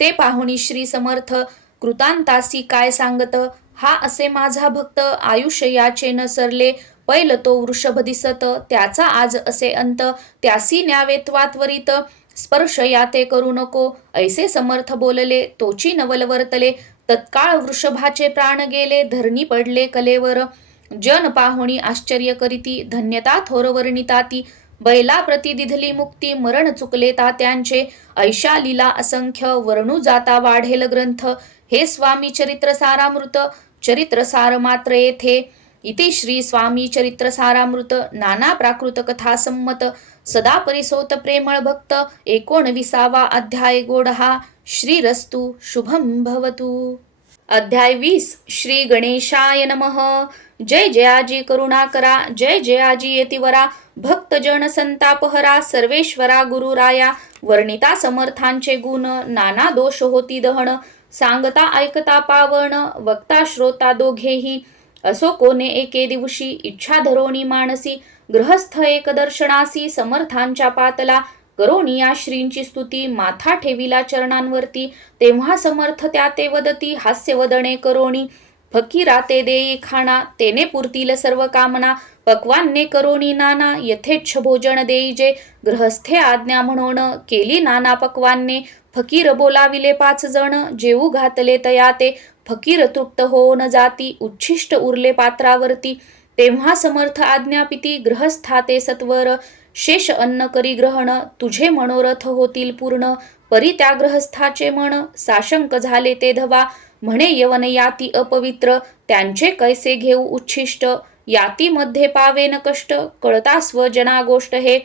ते पाहुणी श्री समर्थ कृतांतासी काय सांगत हा असे माझा भक्त आयुष्य याचे न सरले पैल तो वृषभ दिसत त्याचा आज असे अंत त्यासी न्यावे त्वात्वरित स्पर्श याते करू नको ऐसे समर्थ बोलले तोची नवल वर्तले तत्काळ वृषभाचे प्राण गेले धरणी पडले कलेवर जन पाहुणी आश्चर्य करीती धन्यता थोर वर्णिताती बैला प्रतिदिधली मुक्ती मरण चुकले तात्यांचे ऐशा लीला असंख्य वर्णू जाता वाढेल ग्रंथ हे स्वामी चरित्र सारामृत चरित्र सार मात्र येथे इति श्री स्वामी चरित्र सारामृत नाना प्राकृत कथा संमत सदा परिसोत प्रेमळ भक्त 19वा अध्याय गोडहा श्रीरस्तु शुभम भवतु. अध्याय 20 श्री गणेशाय नमः. जय जयाजी करुणाकरा जय जयाजी येतिवरा भक्तजन संतापहरा सर्वेश्वरा गुरुराया वर्णिता समर्थांचे गुण नाना दोष होती दहन सांगता ऐकता पावन वक्ता श्रोता दोघेही असो कोणे एके दिवशी इच्छा धरोणी मानसी गृहस्थ एक दर्शनासी समर्थांच्या पातला करोनिया श्रींची स्तुती माथा ठेविला चरणांवरती तेव्हा समर्थ त्या ते वदती हास्यवदने करोणी फकीरा ते देई खाना तेने पुरतील सर्व कामना पक्वान्ने करोणी नाना यथेच्छ भोजन देई जे गृहस्थे आज्ञा म्हणून केली नाना पक्वान्ने फकीर बोलाविले 5 जण जेऊ घातले तया ते फकीर तृप्त होऊन जाती उच्छिष्ट उरले पात्रावरती तेव्हा समर्थ आज्ञापिती गृहस्था सत्वर, शेष अन्न करी ग्रहण, तुझे मनोरथ होतील पूर्ण. परी त्या गृहस्थाचे मन साशंक झाले ते धवा, म्हणे यवन याती अपवित्र, त्यांचे कैसे घेऊ उच्छिष्ट. याती मध्ये पावेन कष्ट, कळता स्वजना गोष्ट हे.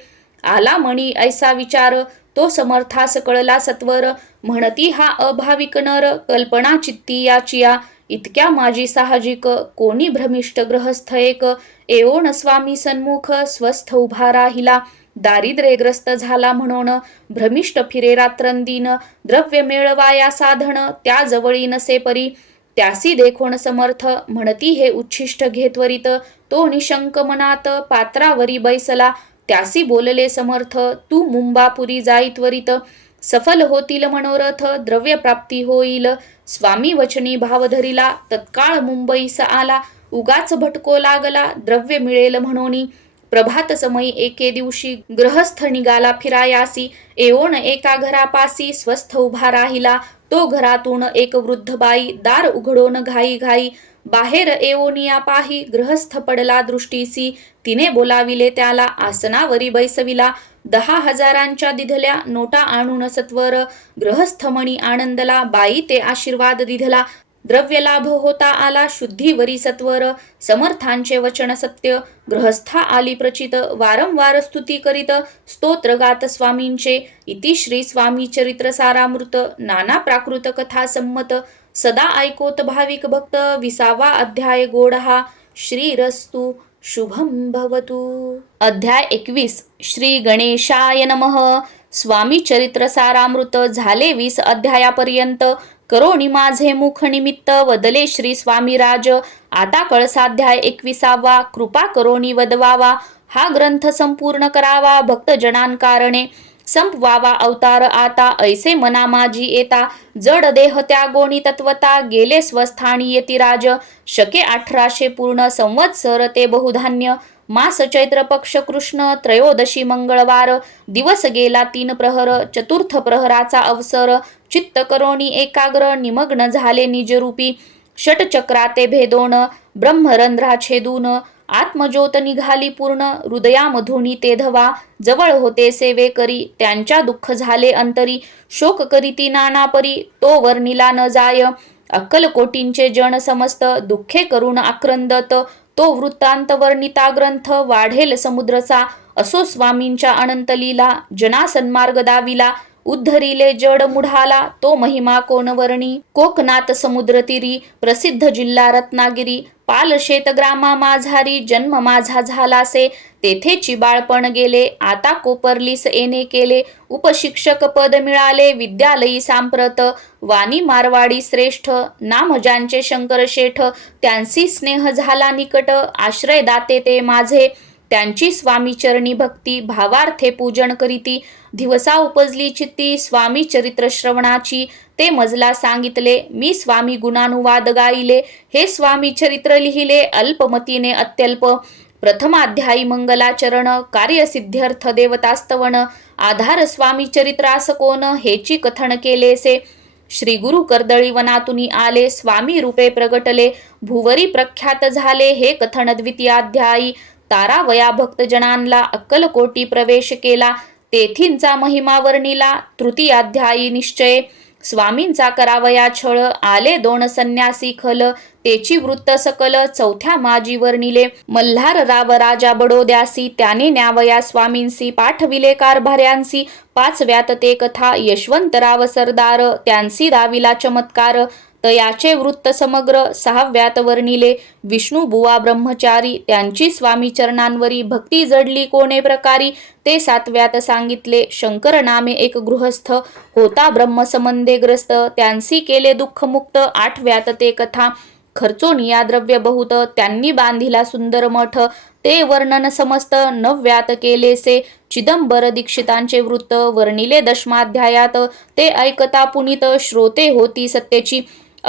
आला मणी ऐसा विचार, तो समर्थास कळला सत्वर, म्हणती हा अभाविक नर, कल्पना चित्ती याचिया. इतक्या माझी साहजिक, कोणी भ्रमिष्ट गृहस्थ एक. एवोन स्वामी सन्मुख, स्वस्थ उभा राहिला, दारिद्र्यग्रस्त झाला म्हणून. भ्रमिष्ट फिरे रात्रंदिन, द्रव्य मिळवाया साधन, त्या जवळी नसे परी. त्यासी देखोन समर्थ, म्हणती हे उच्छिष्ट घे त्वरित. तो निशंक मनात पात्रावरी बैसला, त्यासी बोलले समर्थ, तू मुंबापुरी जाई त्वरित. सफल होतील मनोरथ, द्रव्य प्राप्ती होईल. स्वामी वचनी भाव धरिला, तत्काळ मुंबईस आला. उगाच भटको लागला, द्रव्य मिळेल म्हणून. प्रभात समयी एके दिवशी, गृहस्थ निघाला फिरायासी. एवोन एका घरापासी स्वस्थ उभा राहिला. तो घरातून एक वृद्ध बाई, दार उघडून घाई घाई. बाहेर एवोनिया पाही, गृहस्थ पडला दृष्टीसी. तिने बोलाविले त्याला, आसनावरी बैसविला. 10,000 दिधल्या नोटा आणून सत्वर. गृहस्थ मणी आनंदला, बाई ते आशीर्वाद दिधला. द्रव्य लाभ होता आला, शुद्धीवरी सत्वर. समर्थांचे वचन सत्य, गृहस्था आली प्रचित. वारंवार स्तुती करीत, स्तोत्र गात स्वामींचे. इति श्री स्वामी चरित्र सारामृत, नाना प्राकृत कथा संमत. सदा ऐकोत भाविक भक्त, 20वा अध्याय गोड हा. श्रीरस्तु शुभम भवतु. अध्याय 21. श्री गणेशाय नमः. स्वामी चरित्र सारामृत झाले 20 अध्यायापर्यंत. करोणी माझे मुख निमित्त, वदले श्री स्वामीराज. आता कळसाध्याय 21वा. कृपा करोणी वदवावा, हा ग्रंथ संपूर्ण करावा. भक्तजनांकारणे संपवावा अवतार आता. ऐसे मना माझी येता, जड देह त्यागोणी तत्वता. गेले स्वस्थानी यतिराज, शके 1800 पूर्ण संवत्सर ते बहुधान्य. मास चैत्र पक्ष कृष्ण, त्रयोदशी मंगळवार. दिवस गेला 3 प्रहर, चतुर्थ प्रहराचा अवसर. चित्त करोणी एकाग्र, निमग्न झाले निजरूपी. षटचक्राते भेदोन, ब्रह्मरंध्रा छेदून. आत्मज्योत निघाली पूर्ण, हृदयामधुनी ते धवा. जवळ होते सेवे करी, त्यांच्या दुःख झाले अंतरी. शोक करीती नाना परी, तो वर्णिला न जाय. अक्कलकोटींचे जन समस्त, दुःखे करून आक्रंदत. तो वृत्तांत वर्णिता ग्रंथ, वाढेल समुद्रचा. असो स्वामींच्या अनंत लीला, जना सन्मार्ग दाविला. उद्धरिले जड मुढाला, तो महिमा कोण वर्णी. कोकणात समुद्रतीरी, प्रसिद्ध जिल्हा रत्नागिरी. पालशेत ग्रामा माझारी, जन्म माझा झालासे. तेथेची बाळपण गेले, आता कोपरलीस येणे केले. उपशिक्षक पद मिळाले, विद्यालयी सांप्रत. वाणी मारवाडी श्रेष्ठ, नाम ज्यांचे शंकर शेठ. त्यांची स्नेह झाला निकट, आश्रय दाते ते माझे. त्यांची स्वामी चरणी भक्ती, भावार्थे पूजन करीती. दिवसा उपजली चित्ती, स्वामी चरित्र श्रवणाची. ते मजला सांगितले, मी स्वामी गुणानुवाद गाईले. हे स्वामी चरित्र लिहिले, अल्पमतीने अत्यल्प. प्रथमाध्यायी मंगलाचरण, कार्यसिद्ध्यर्थ देवतास्तवन. आधार स्वामी चरित्रास कोण, हेची कथन केलेसे. श्री गुरु कर्दळी वनातुनी आले, स्वामी रूपे प्रगटले. भुवरी प्रख्यात झाले, हे कथन द्वितीयाध्यायी. तारावया भक्तजनांना अक्कलकोटी प्रवेश केला, तेथींचा महिमा वर्णिला. तृतीयाध्यायी निश्चय, स्वामींचा करावया छळ. आले 2 संन्यासी खल, तेची वृत्त सकल. चौथ्या माजी वर्णिले, मल्हार राव राजा बडोद्यासी. त्याने न्यावया स्वामींसी, पाठविले कारभार्यांसी. 5व्यात ते कथा, यशवंतराव सरदार. त्यांसी दाविला चमत्कार. तयाचे वृत्त समग्र. 6व्यात वर्णिले, विष्णू बुवा ब्रह्मचारी. त्यांची स्वामी चरणांवरी भक्ती जडली कोणे प्रकारी. ते 7व्यात सांगितले, शंकर नामे एक गृहस्थ. होता ब्रह्मसंबंधे ग्रस्त, त्यांसी केले दुःखमुक्त. 8व्यात ते कथा, खर्चोनिया द्रव्य बहुत. त्यांनी बांधिला सुंदर मठ, ते वर्णन समस्त. 9व्यात केलेसे, चिदंबर दीक्षितांचे वृत्त. वर्णिले 10माध्यायात, ते ऐकता पुनीत. श्रोते होती सत्तेची.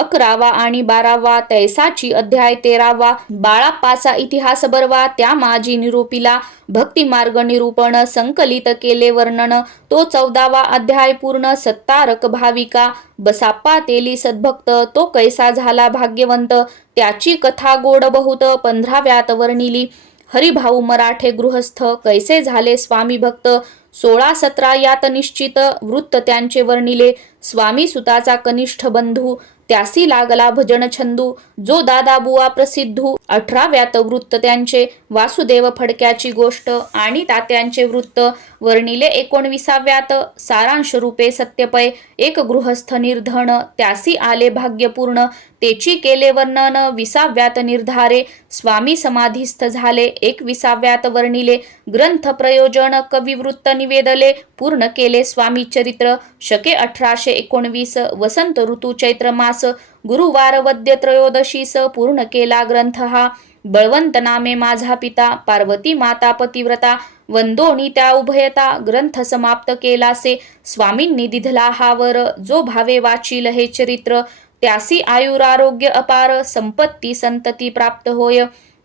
11वा आणि 12वा तैसाची अध्याय 13वा बाळाप्पाचा इतिहास बरवा त्या माझी निरूपिला भक्ती मार्ग निरूपण संकलित केले वर्णन तो 14वा अध्याय पूर्ण सत्तारक भाविका बसाप्पा तेली सद्भक्त तो कैसा झाला भाग्यवंत त्याची कथा गोड बहुत 15व्यात वर्णिली हरिभाऊ मराठे गृहस्थ कैसे झाले स्वामी भक्त 16-17 यात निश्चित वृत्त त्यांचे वर्णिले स्वामी सुताचा कनिष्ठ बंधू त्यासी लागला भजन छंदू जो दादा बुवा प्रसिद्धू 18व्यात वृत्त त्यांचे वासुदेव फडक्याची गोष्ट आणि तात्यांचे वृत्त वर्णिले 19व्यात सारांश रूपे सत्यपय एक गृहस्थ निर्धन त्यासी आले भाग्यपूर्ण तेची केले वर्णन 20व्यात निर्धारे स्वामी समाधीस्थ झाले 21व्यात वर्णिले ग्रंथ प्रयोजन कविवृत्त निवेदले पूर्ण केले स्वामी चरित्र शके 1819 वसंत ऋतू चैत्र मास गुरुवार वद्य त्रयोदशीस पूर्ण केला ग्रंथ हा बळवंत नामे माझा पिता पार्वती माता पतिव्रता वंदोनी त्या उभयता ग्रंथ समाप्त केलासे स्वामींनी दिधला हावर जो भावे वाचील हे चरित्र त्यासी आयुरारोग्य अपार संपत्ती संतती प्राप्त होय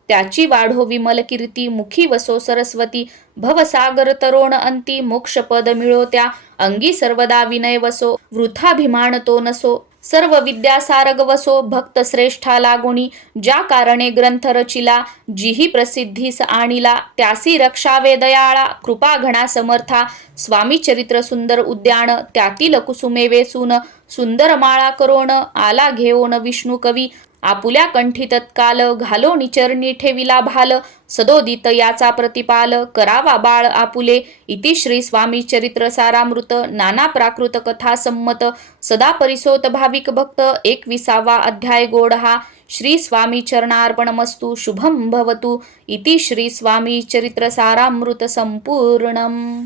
त्याची वाढो विमल कीर्ती मुखी वसो सरस्वती भवसागर तरोण अंती मोक्षपद मिळो त्या अंगी सर्वदा विनय वसो वृथाभिमान तो नसो सर्व विद्या सारग वसो भक्त श्रेष्ठा लागुणी ज्या कारणे ग्रंथ रचिला जीही प्रसिद्धीस आणिला त्यासी रक्षावे दयाळा कृपा घणा समर्था स्वामी चरित्र सुंदर उद्यान त्यातील कुसुमे वेसून सुंदर माळा करोण आला घेऊन विष्णू कवी आपुल्या कंठी तत्काल घालो निचरणी ठेविला भाल सदोदित याचा प्रतिपाल करावा बाळ आपुले इति श्री स्वामी चरित्र सारामृत नाना प्राकृत कथा संमत सदा परिसोत भाविक भक्त 21वा अध्याय गोड हा श्री स्वामी चरणार्पणमस्तु शुभम भवतु इति श्री स्वामी चरित्र सारामृत संपूर्णम।